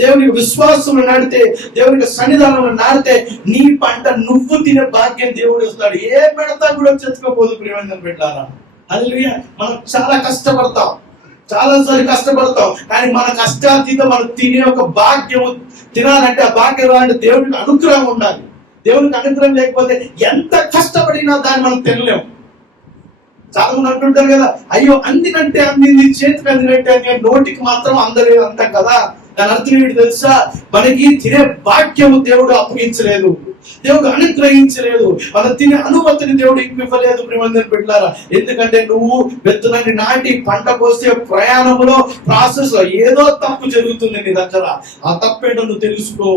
దేవునికి విశ్వాసంలో నాటితే, దేవునికి సన్నిధానంలో నాటితే నీ పంట నువ్వు తినే భాగ్యం దేవుడు ఇస్తాడు. ఏ మిడత కూడా చెప్పుకోపోదు. ప్రేమదేవుని బిడ్డలారా, హల్లెలూయా. మనం చాలా కష్టపడతాం, కానీ మన కష్టాతీతం మనం తినే ఒక భాగ్యము తినాలంటే ఆ భాగ్యం అంటే దేవునికి అనుగ్రహం ఉండాలి. దేవునికి అనుగ్రహం లేకపోతే ఎంత కష్టపడినా దాన్ని మనం తినలేము. చాలా మంది అంటుంటారు కదా, అయ్యో అందినంటే అందింది, చేతికి అందినట్టే అంది, నోటికి మాత్రం అందలేదు అంటాం కదా. దాని అర్థం ఏంటి తెలుసా? మనకి తినే భాగ్యము దేవుడు అప్పగించలేదు, దేవుడు అనుగ్రహించలేదు, మనం తినే అనుమతిని దేవుడు ఇవ్వలేదు. ప్రేమందరిని బిడ్డలారా, ఎందుకంటే నువ్వు విత్తనాన్ని నాటి పంట కోసే ప్రయాణంలో, ప్రాసెస్ లో ఏదో తప్పు జరుగుతుంది నీ దగ్గర. ఆ తప్పేంటో నువ్వు తెలుసుకో.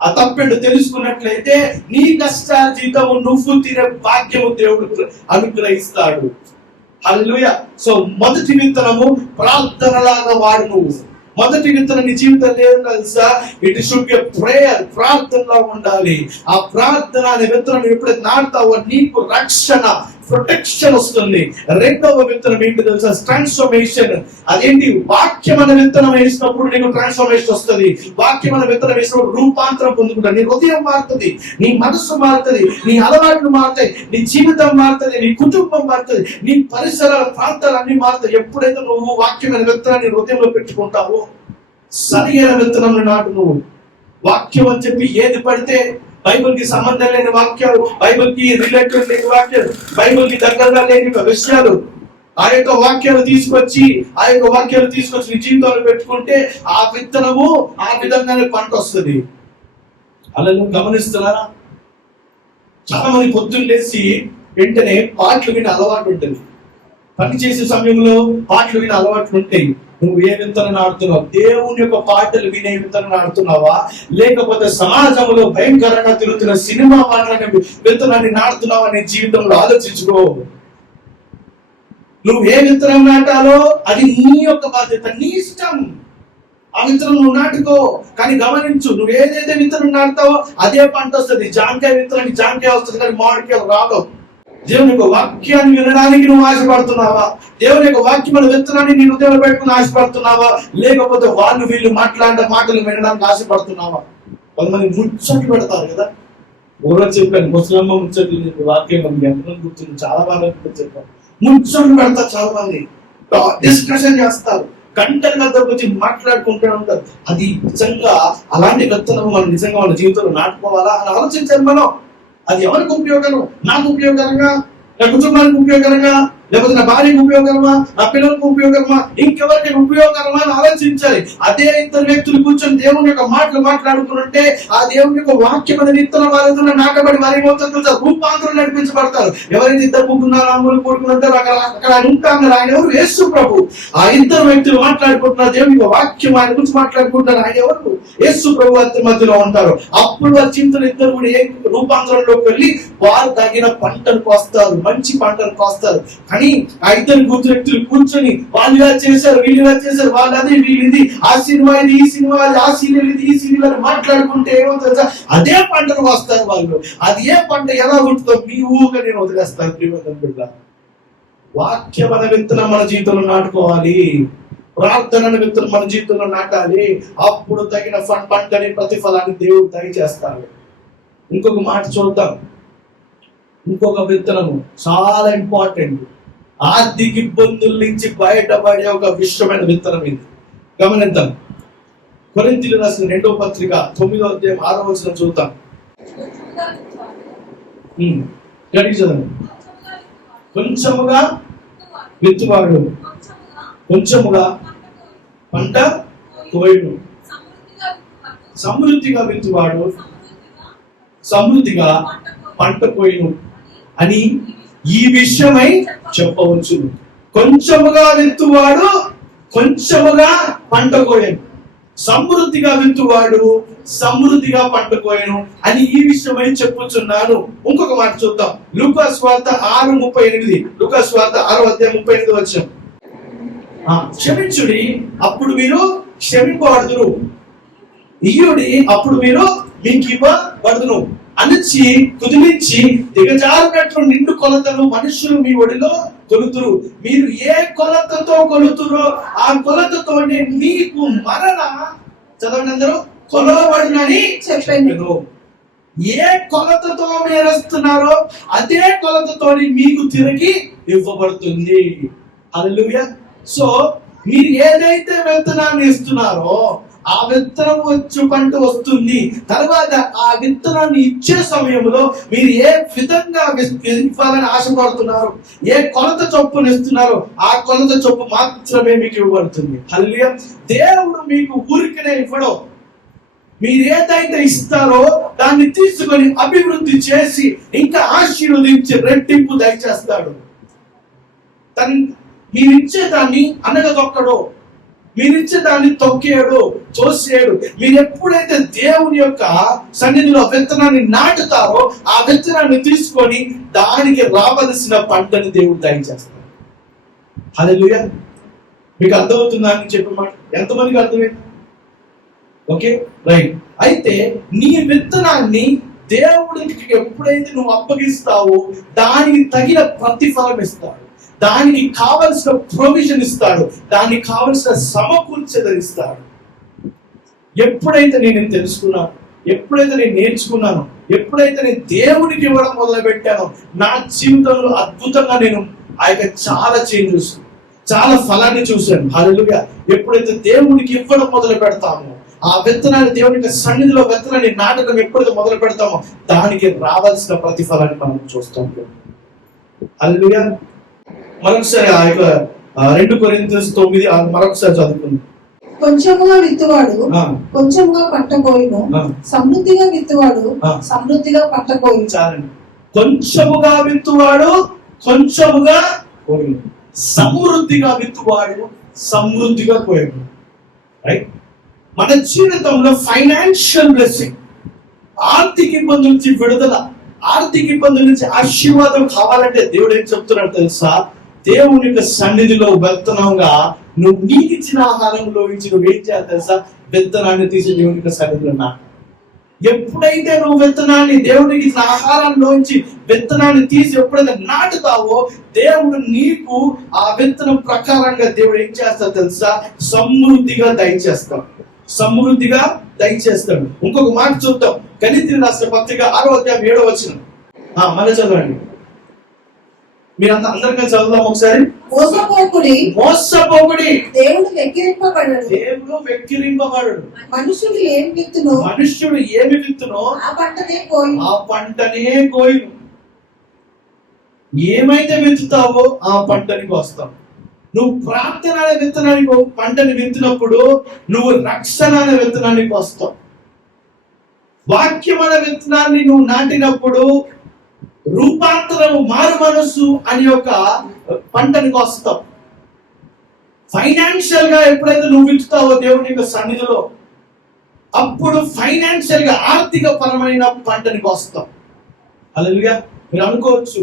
ఆ తప్పేంటో తెలుసుకున్నట్లయితే నీ కష్టార్జితము నువ్వు తినే భాగ్యము దేవుడు అనుగ్రహిస్తాడు. హల్లెలూయా. సో మొదటి విత్తనము ప్రార్థనలాగా వాడు. నువ్వు మొదటి విత్తనం నీ జీవితం లేదు తెలుసా? It should be prayer. ప్రార్థనలో ఉండాలి. ఆ ప్రార్థన అనే విత్తనం ఎప్పుడైతే నాటుతావో నీకు రక్షణ, ప్రొటెక్షన్ వస్తుంది. రెండవ విత్తనం ఏంటి తెలుసా? ట్రాన్స్ఫర్మేషన్. అదేంటి? వాక్యం అనే విత్తనం వేసినప్పుడు నీకు ట్రాన్స్ఫర్మేషన్ వస్తుంది. వాక్యం అనే విత్తనం వేసినప్పుడు రూపాంతరం పొందుకుంటావు. నీ హృదయం మారుతుంది, నీ మనసు మారుతుంది, నీ అలవాట్లు మారుతాయి, నీ జీవితం మారుతుంది, నీ కుటుంబం మారుతుంది, నీ పరిసర ప్రాంతాలు అన్ని మారుతాయి. ఎప్పుడైతే నువ్వు వాక్యం అనే విత్తనాన్ని హృదయంలో పెట్టుకుంటావో సరైన విత్తనం నాటు నువ్వు. వాక్యం అని చెప్పి ఏది పడితే, బైబిల్ కి సంబంధం లేని వాక్యాలు, బైబిల్ కి రిలేటెడ్ లేని వాక్యాలు, బైబిల్ కి దగ్గరగా లేని విషయాలు, ఆ యొక్క వాక్యాలు తీసుకొచ్చి నీ జీవితంలో పెట్టుకుంటే ఆ విత్తనము ఆ విధంగానే పంట వస్తుంది. అలా గమనిస్తున్నారా? చాలా మంది పొద్దున్న లేచి వెంటనే పాటలు వినే అలవాటు ఉంటుంది. పని చేసే సమయంలో పాటలు వినే అలవాట్లు ఉంటాయి. నువ్వు ఏ విత్తనం నాడుతున్నావు? దేవుని యొక్క పాటలు వినే విత్తనం నాడుతున్నావా, లేకపోతే సమాజంలో భయంకరంగా తిరుగుతున్న సినిమా పాటల విత్తనాన్ని నాడుతున్నావా? నీ జీవితంలో ఆలోచించుకో. నువ్వు ఏ విత్తనం నాటాలో అది నీ యొక్క బాధ్యత, నీ ఇష్టం. ఆ విత్తనం నువ్వు నాటుకో. కానీ గమనించు, నువ్వు ఏదైతే విత్తనం నాటుతావో అదే పంట వస్తుంది. జాంకాయ విత్తనానికి జాంకాయ వస్తుంది, కానీ మామిడికాయలు రాదు. దేవుని యొక్క వాక్యాన్ని వినడానికి నువ్వు ఆశపడుతున్నావా? దేవుని యొక్క వాక్యమైన విత్తనాన్ని నీ హృదయంలో పెట్టుకుని ఆశపడుతున్నావా, లేకపోతే వాళ్ళు వీళ్ళు మాట్లాడే మాటలు వినడానికి ఆశపడుతున్నావా? కొంతమంది ముచ్చట్లు పెడతారు కదా. ఊరో చెప్పాను, ముసలమ్మ ముచ్చట్లు వాక్యం ఎంతమంది గుర్తుంది, చాలా బాగా చెప్పాను. ముచ్చట్లు పెడతారు, చాలా మంది డిస్కషన్ చేస్తారు, గంటల గురించి మాట్లాడుకుంటూ ఉంటారు. అది నిజంగా అలాంటి విత్తనం మనం నిజంగా మన జీవితంలో నాటుకోవాలా అని ఆలోచించాలి మనం. అది ఎవరికి ఉపయోగకరం? నాకు ఉపయోగకరంగా, నా కుటుంబానికి ఉపయోగకరంగా, లేకపోతే నా భార్యకు ఉపయోగకరమా, నా పిల్లలకు ఉపయోగకరమా, ఇంకెవరికైనా ఉపయోగకరమా అని ఆలోచించాలి. అదే ఇద్దరు వ్యక్తులు కూర్చొని దేవుని యొక్క మాటలు మాట్లాడుకుంటే ఆ దేవుని యొక్క వాక్యం అనేది విత్తన వారితో నాటబడి వారి రూపాంతరం నడిపించబడతారు. ఎవరైతే ఇద్దరు కూడుకున్నారో, అమ్ములు కూడుకున్నారో అక్కడ ఉంటారు. ఆయన ఎవరు? యేసు ప్రభు. ఆ ఇద్దరు వ్యక్తులు మాట్లాడుకుంటున్నారు, దేవుని యొక్క వాక్యం ఆయన గురించి మాట్లాడుకుంటారు. ఆయన ఎవరు? యేసు ప్రభు అద్దరి మధ్యలో ఉంటారు. అప్పుడు వారి చింతలు ఇద్దరు కూడా ఏ రూపాంతరంలోకి వెళ్ళి వారు తగిన పంటను కోస్తారు, మంచి పంటను కోస్తారు. కానీ ఆ ఇద్దరు వ్యక్తులు కూర్చొని వాళ్ళు ఇలా చేశారు, వీళ్ళు ఇలా చేశారు, వాళ్ళు అది వీళ్ళు ఇది, ఆ సినిమా ఇది, ఈ సినిమా అది, ఆ సీరియల్ ఇది, ఈ సీరియల్ అని మాట్లాడుకుంటే ఏమవుతుంది? అదే పంటను వస్తారు వాళ్ళు. అది ఏ పంట ఎలా ఉంటుందో మీ ఊగా నేను వదిలేస్తాను. ప్రియమైన బిడ్డ, వాక్యం అనే విత్తనం మన జీవితంలో నాటుకోవాలి. ప్రార్థన విత్తనం మన జీవితంలో నాటాలి. అప్పుడు తగిన పంటని ప్రతిఫలాన్ని దేవుడు దయచేస్తాడు. ఇంకొక మాట చూద్దాం. ఇంకొక విత్తనము చాలా ఇంపార్టెంట్. ఆర్థిక ఇబ్బందుల నుంచి బయటపడే ఒక విషయమైన విత్తనం ఇది. గమనిద్దాం. కొరింథీయులకు రాసిన 2వ పత్రిక 9వ అధ్యాయం 6వ వచనం చూద్దాం. చదవండి. కొంచెముగా విత్తువాడు కొంచెముగా పంట కోయుడు, సమృద్ధిగా విత్తువాడు సమృద్ధిగా పంట కోయును అని ఈ విషయమై చెప్పవచ్చు. కొంచెముగా విత్తువాడు కొంచెముగా పంట కోయను, సమృద్ధిగా విత్తువాడు సమృద్ధిగా పంట కోయను అని ఈ విషయమై చెప్పుచున్నాను. ఇంకొక మాట చూద్దాం. లూకా సువార్త 6:38. లూకా సువార్త 6వ అధ్యాయం 38 వచనం. క్షమించుడి, అప్పుడు మీరు క్షమింపబడుదురు. ఇయ్యుడి, అప్పుడు మీరు మీకు ఇవ్వబడుదును. అణచి కుదిలించి దిగజారినట్లు నిండు కొలతలు మనుషులు మీ ఒడిలో కొలుతురు. మీరు ఏ కొలతతో కొలుతురో ఆ కొలతతోనే మీకు మరణ, చదవండి అందరూ, కొలవబడునని చెప్పాను. ఏ కొలతతో మీరు వస్తున్నారో అదే కొలతతో మీకు తిరిగి ఇవ్వబడుతుంది. హల్లెలూయా. సో మీరు ఏదైతే విత్తనాన్ని ఇస్తున్నారో ఆ విత్తనం వచ్చి పంట వస్తుంది. తర్వాత ఆ విత్తనాన్ని ఇచ్చే సమయంలో మీరు ఏ విధంగా ఇవ్వాలని ఆశపడుతున్నారు, ఏ కొలత చొప్పున ఇస్తున్నారో ఆ కొలత చొప్పు మాత్రమే మీకు ఇవ్వబడుతుంది. హల్లెలూయా. దేవుడు మీకు ఊరికనే ఇవ్వడం. మీరు ఏదైతే ఇస్తారో దాన్ని తీసుకొని అభివృద్ధి చేసి ఇంకా ఆశీర్వదించి రెట్టింపు దయచేస్తాడు. మీరిచ్చే దాన్ని అనగదొక్కడో, మీరిచ్చే దాన్ని తొక్కేయడు, తోసేయడు. మీరు ఎప్పుడైతే దేవుని యొక్క సన్నిధిలో విత్తనాన్ని నాటుతారో ఆ విత్తనాన్ని తీసుకొని దానికి రావలసిన పంటని దేవుడు దయచేస్తాడు. హల్లెలూయా. మీకు అర్థమవుతుందా అని చెప్పే మాట? ఎంతమందికి అర్థమైంది? Okay, right. అయితే నీ విత్తనాన్ని దేవుడికి ఎప్పుడైతే నువ్వు అప్పగిస్తావో దానికి తగిన ప్రతిఫలం ఇస్తాడు, దానికి కావలసిన ప్రొవిజన్ ఇస్తాడు, దానికి కావలసిన సమకూర్చదరిస్తాడు. ఎప్పుడైతే నేను తెలుసుకున్నాను, ఎప్పుడైతే నేను నేర్చుకున్నాను, ఎప్పుడైతే నేను దేవునికి ఇవ్వడం మొదలు పెట్టానో నా జీవితంలో అద్భుతంగా నేను ఆ యొక్క చాలా చేంజ్ చూస్తున్నాను. చాలా ఫలాన్ని చూశాను. హల్లెలూయా. ఎప్పుడైతే దేవునికి ఇవ్వడం మొదలు పెడతామో, ఆ విత్తనాన్ని దేవుని యొక్క సన్నిధిలో విత్తనాన్ని నాటడం ఎప్పుడైతే మొదలు పెడతామో దానికి రావాల్సిన ప్రతిఫలాన్ని మనం చూస్తాం. హల్లెలూయా. మరొకసారి ఆ యొక్క 2 కొరింథీయులు 9 మరొకసారి చదువుకుందాం. కొంచెముగా విత్తువాడు కొంచెముగా పంట కోయును, సమృద్ధిగా విత్తువాడు సమృద్ధిగా పంట కోయును. చాలండి. కొంచెముగా విత్తువాడు కొంచెముగా కోయును, సమృద్ధిగా విత్తువాడు సమృద్ధిగా కోయును. రైట్. మన జీవితంలో ఫైనాన్షియల్ బ్లెస్సింగ్, ఆర్థిక ఇబ్బందుల నుంచి విడుదల, ఆర్థిక ఇబ్బందుల నుంచి ఆశీర్వాదం కావాలంటే దేవుడు ఏం చెప్తున్నాడు తెలుసా? దేవుని యొక్క సన్నిధిలో విత్తనంగా నువ్వు నీకు ఇచ్చిన ఆహారంలో నుంచి నువ్వు ఏం చేయాలి తెలుసా? విత్తనాన్ని తీసి దేవుని యొక్క సన్నిధిలో నాటు. ఎప్పుడైతే నువ్వు విత్తనాన్ని దేవునికి ఇచ్చిన ఆహారంలోంచి విత్తనాన్ని తీసి ఎప్పుడైతే నాటుతావో దేవుడు నీకు ఆ విత్తనం ప్రకారంగా దేవుడు ఏం చేస్తాడు తెలుసా? సమృద్ధిగా దయచేస్తాడు, సమృద్ధిగా దయచేస్తాడు. ఇంకొక మాట చూద్దాం. గళితీయులకు రాసిన పత్రిక 6:7 మళ్ళీ చదవండి. మీరు అందరికీ చదువుదాం ఒకసారి. మోసపోకుడి, దేవుడు వెక్కిరింపబడడు, దేవుడు వెక్కిరింపబడడు. మనుషుడు ఏమి విత్తునో ఆ పంటనే కోయును. ఏమైతే విత్తుతావో ఆ పంటని కోస్తావు. నువ్వు ప్రార్థన అనే విత్తనానికి పంటని విత్తినప్పుడు నువ్వు రక్షణ అనే విత్తనానికి వస్తావు. వాక్యం అనే విత్తనాన్ని నువ్వు నాటినప్పుడు రూపాంతరము, మారు మనస్సు అనే ఒక పంటని కోస్తావు. ఫైనాన్షియల్ గా ఎప్పుడైతే నువ్వు విత్తుతావో దేవుని యొక్క సన్నిధిలో, అప్పుడు ఫైనాన్షియల్ గా ఆర్థిక పరమైన పంటని కోస్తావు. హల్లెలూయా. మీరు అనుకోవచ్చు,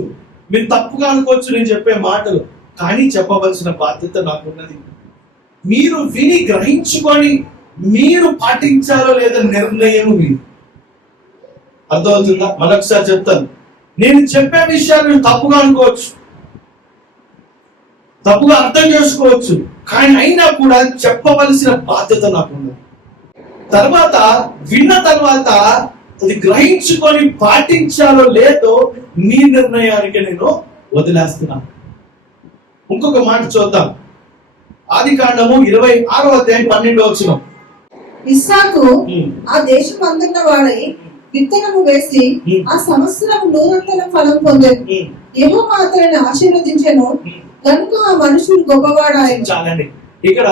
మీరు తప్పుగా అనుకోవచ్చు నేను చెప్పే మాటలు, కానీ చెప్పవలసిన బాధ్యత నాకున్నది. మీరు విని గ్రహించుకొని మీరు పాటించాలో లేదా నిర్ణయం మీరు. అర్థమవుతుందా? మరొకసారి చెప్తాను. నేను చెప్పే విషయాలు మీరు తప్పుగా అనుకోవచ్చు, తప్పుగా అర్థం చేసుకోవచ్చు, కానీ అయినా కూడా చెప్పవలసిన బాధ్యత నాకున్నది. తర్వాత విన్న తర్వాత అది గ్రహించుకొని పాటించాలో లేదో మీ నిర్ణయానికి నేను వదిలేస్తున్నాను. ఇంకొక మాట చూద్దాం. ఆదికాండము 26:12 ఇస్సాకు ఆ దేశం అందున్న వాడై విత్తనము వేసి ఆ సంవత్సరం 100 ఫలం పొందాడు. యెహోవా అతనిని ఆశీర్వదించెను, కనుక ఆ మనుషుడు గొప్పవాడాయను. చాలండి. ఇక్కడ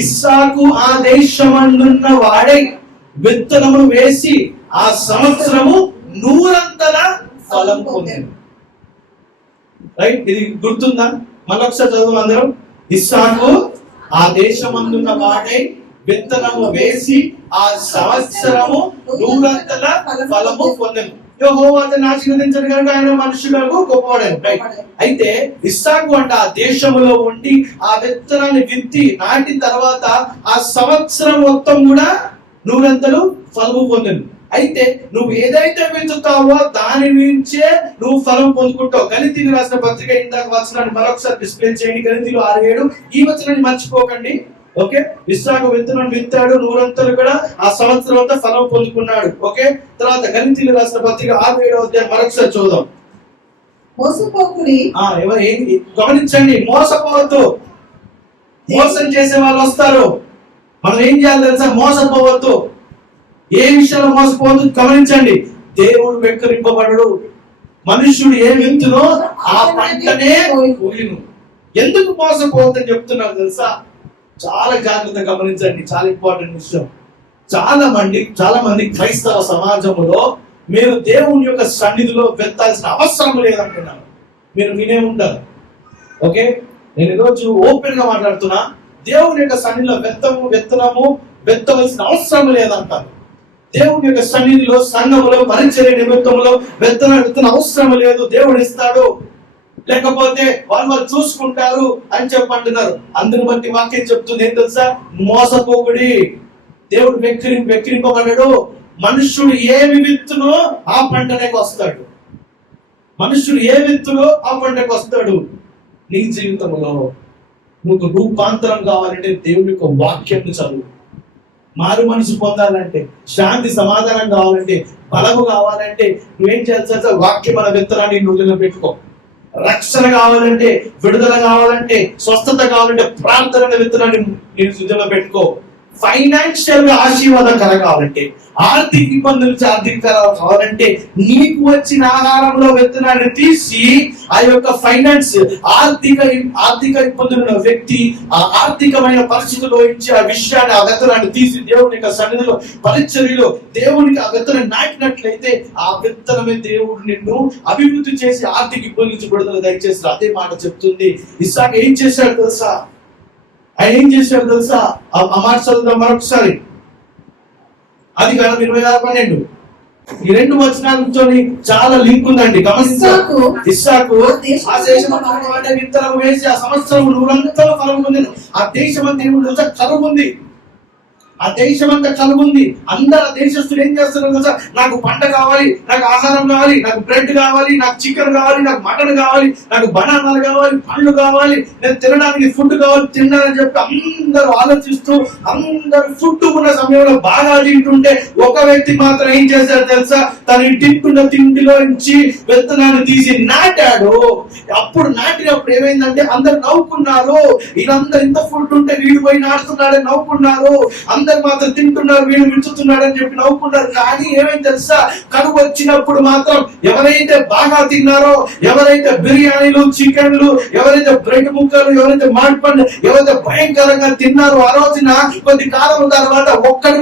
ఇస్సాకు ఆ దేశమందున్న వాడై విత్తనము వేసి ఆ సంవత్సరము 100 ఫలం పొందాడు. రైట్. ఇది గుర్తుందా? మరొకసారి చదువు అందరం. ఇస్సాకు ఆ దేశమందున్న వాడై విత్తనము వేసి ఆ సంవత్సరము 100 ఫలము పొందెను. యెహోవా అతన్ని ఆశీర్వదించడు కనుక ఆయన మనుషులకు గొప్పవాడాడు. అయితే ఇస్సాకు అంటే ఆ దేశములో ఉండి ఆ విత్తనాన్ని విత్తి నాటిన తర్వాత ఆ సంవత్సరం మొత్తం కూడా 100 ఫలము పొందెను. అయితే నువ్వు ఏదైతే విత్తుతావో దాని నుంచే నువ్వు ఫలం పొందుకుంటావు. గళితీయులకు రాసిన పత్రిక ఇందాక వచనాన్ని మరొకసారి డిస్ప్లే చేయండి. గళితీయులు 6:7 ఈ వచనాన్ని మర్చిపోకండి. ఓకే. ఇస్సాకు విత్తనం విత్తాడు, 100 కూడా ఆ సంవత్సరం అంతా ఫలం పొందుకున్నాడు. ఓకే. తర్వాత గళితీయులకు రాసిన పత్రిక 6:7 మరొకసారి చూద్దాం. మోసపోకుడి. గమనించండి, మోసపోవద్దు. మోసం చేసే వాళ్ళు వస్తారు. మనం ఏం చేయాలి తెలుసా? మోసపోవద్దు. ఏ విషయంలో మోసపోవద్దు గమనించండి. దేవుడు వెక్కిరింపబడడు. మనుష్యుడు ఏ విత్తునో ఆ పంటనే కోయును. ఎందుకు మోసపోవద్దని చెప్తున్నాను తెలుసా? చాలా జాగ్రత్తగా గమనించండి. చాలా ఇంపార్టెంట్ విషయం. చాలా మంది క్రైస్తవ సమాజంలో మీరు దేవుని యొక్క సన్నిధిలో వెత్తాల్సిన అవసరం లేదంటున్నారు. మీరు వినే ఉంటారు. ఓకే. నేను ఈరోజు ఓపెన్ గా మాట్లాడుతున్నా. దేవుని యొక్క సన్నిధిలో విత్తనము వెత్తవలసిన అవసరం లేదంటారు. దేవుని యొక్క సన్నిధిలో, సంఘములో, పరిచర్య నిమిత్తములో విత్తన అవసరం లేదు, దేవుడు ఇస్తాడు, లేకపోతే వాళ్ళు చూసుకుంటారు అని చెప్పంటున్నారు. అందుని బట్టి వాక్యం చెప్తుంది ఏం తెలుసా? మోసపోకుడి. దేవుడు వెక్కిరింపబడడు. మనుష్యుడు ఏమి విత్తునో ఆ పంటనే వస్తాడు. మనుష్యుడు ఏ విత్తునో ఆ పంటకు వస్తాడు. నీ జీవితంలో నువ్వు రూపాంతరం కావాలంటే దేవుని యొక్క వాక్యం చదువు. మారు మనసు పొందాలంటే, శాంతి సమాధానం కావాలంటే, బలము కావాలంటే నువ్వేం చేయాల్సి వాక్యం మన విత్తనాన్ని నువ్వులో పెట్టుకో. రక్షణ కావాలంటే, విడుదల కావాలంటే, స్వస్థత కావాలంటే ప్రార్థన అనే విత్తనాన్ని నేను హృదయంలో పెట్టుకో. ఫైనాన్షియల్ గా ఆశీర్వాదకర కావాలంటే, ఆర్థిక ఇబ్బందుల నుంచి ఆర్థికకరం కావాలంటే నీకు వచ్చిన ఆహారంలో విత్తనాన్ని తీసి ఆ యొక్క ఫైనాన్స్ ఆర్థిక ఇబ్బందులు ఉన్న వ్యక్తి ఆ ఆర్థికమైన పరిస్థితుల్లో ఇచ్చి ఆ విషయాన్ని, ఆ విత్తనాన్ని తీసి దేవుని యొక్క సన్నిధిలో పరిచర్యలో దేవునికి ఆ విత్తనాన్ని నాటినట్లయితే ఆ విత్తనమే దేవుడు నిన్ను అభివృద్ధి చేసి ఆర్థిక ఇబ్బంది నుంచి విడుదల దయచేస్తారు. అదే మాట చెప్తుంది. ఇస్సాకు ఏం చేశాడు తెలుసా? ఆయన ఏం చేశాడు తెలుసా? ఆ మాట చదువుదాం మరొకసారి. ఆదికాండం 26:12. ఈ 2 వచనాలతో చాలా లింక్ ఉందండి. గమనించాకు. ఇస్సాకు ఆ దేశమంతా విత్తనం వేసి ఆ సంవత్సరం నూరంతా ఫలం పొందిన ఆ దేశమంతా ఏముంది కలుగు ఉంది. ఆ దేశమంతా కలుగు ఉంది. అందరు ఆ దేశస్తులు ఏం చేస్తున్నారు తెలుసా? నాకు పంట కావాలి, నాకు ఆహారం కావాలి, నాకు బ్రెడ్ కావాలి, నాకు చికెన్ కావాలి, నాకు మటన్ కావాలి, నాకు బనానాలు కావాలి, పండ్లు కావాలి, నేను తినడానికి ఫుడ్ కావాలి, తిన్నానని చెప్పి అందరూ ఆలోచిస్తూ అందరు ఫుడ్ ఉన్న సమయంలో బాగా తింటుంటే ఒక వ్యక్తి మాత్రం ఏం చేశాడు తెలుసా? తను తింటున్న తిండిలో నుంచి విత్తనాన్ని తీసి నాటాడు. అప్పుడు నాటినప్పుడు ఏమైందంటే అందరు నవ్వుకున్నారు. వీళ్ళందరూ ఇంత ఫుడ్ ఉంటే వీడు పోయి నాటుతున్నాడని నవ్వుకున్నారు. అందరు మాత్రం తింటున్నారు, వీడు మించుతున్నాడు అని చెప్పి నవ్వుకున్నారు. కానీ ఏమైంది తెలుసా? కరువు వచ్చినప్పుడు మాత్రం ఎవరైతే బాగా తిన్నారో, ఎవరైతే బిర్యానీలు, చికెన్లు, ఎవరైతే బ్రెడ్ ముక్కలు, ఎవరైతే మాడిపండు, ఎవరైతే భయంకరంగా తిన్నారో ఆ రోజున కొద్ది కాలం తర్వాత ఒకరి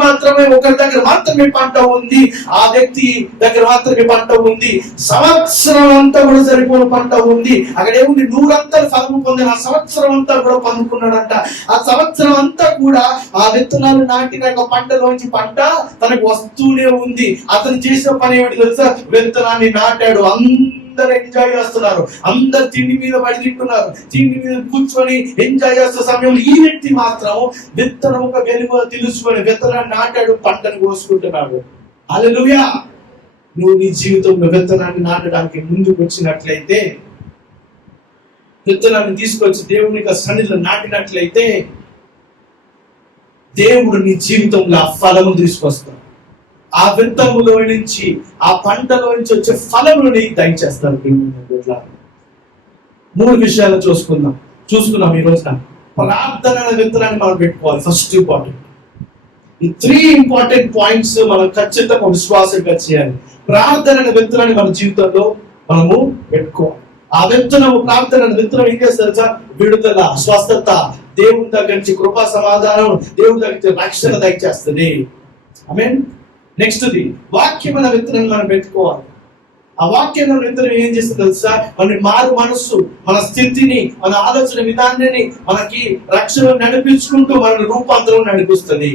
దగ్గర మాత్రమే పంట ఉంది. ఆ వ్యక్తి దగ్గర మాత్రమే పంట ఉంది. సంవత్సరం అంతా కూడా సరిపోయిన పంట ఉంది. అక్కడ ఏముంది? 100 ఫలము పొందిన ఆ సంవత్సరం అంతా కూడా పండుకున్నాడంట. ఆ సంవత్సరం అంతా కూడా ఆ విత్తనాలు నాటిన పంటలోంచి పంట తనకు వస్తూనే ఉంది. అతను చేసిన పని ఏమిటి తెలుసా? విత్తనాన్ని నాటాడు. అందరు ఎంజాయ్ చేస్తున్నారు, అందరు తిండి మీద పడి తింటున్నారు, తిండి మీద కూర్చొని ఎంజాయ్ చేస్తున్న సమయంలో ఈ వ్యక్తి మాత్రం విత్తనం ఒక వెలుగు తెలుసుకొని విత్తనాన్ని నాటాడు, పంటను కోసుకుంటున్నాడు. హల్లెలూయా! నువ్వు నీ జీవితంలో విత్తనాన్ని నాటడానికి ముందుకు వచ్చినట్లయితే, విత్తనాన్ని తీసుకొచ్చి దేవుని యొక్క సన్నిధిలో నాటినట్లయితే దేవుడు నీ జీవితంలో ఆ ఫలము తీసుకొస్తాడు. ఆ విత్తములో నుంచి, ఆ పంటలో నుంచి వచ్చే ఫలమును నీకు దయచేస్తాడు. 3 విషయాలు చూసుకున్నాం ఈ రోజున. ప్రార్థన విత్తనాన్ని మనం పెట్టుకోవాలి. First important. ఈ 3 ఇంపార్టెంట్ పాయింట్స్ మనం ఖచ్చితంగా విశ్వాసంగా చేయాలి. ప్రార్థన విత్తనాన్ని మన జీవితంలో మనము పెట్టుకోవాలి. ఆ విత్తనము, ప్రార్థన విత్తనం ఏం చేస్తారు? విడుదల, స్వస్థత, దేవుని దగ్గర నుంచి కృపా సమాధానం, దేవుని దగ్గర నుంచి రక్షణ దయచేస్తుంది. ఆమేన్. నెక్స్ట్ వాక్యం అనే విత్తనాన్ని మనం పెట్టుకోవాలి. ఆ వాక్యం విత్తనం ఏం చేస్తుంది తెలుసా? మన మారు మనస్సు, మన స్థితిని, మన ఆలోచన విధానాన్ని మనకి రక్షణ నడిపించుకుంటూ మన రూపాంతరం నడిపిస్తుంది.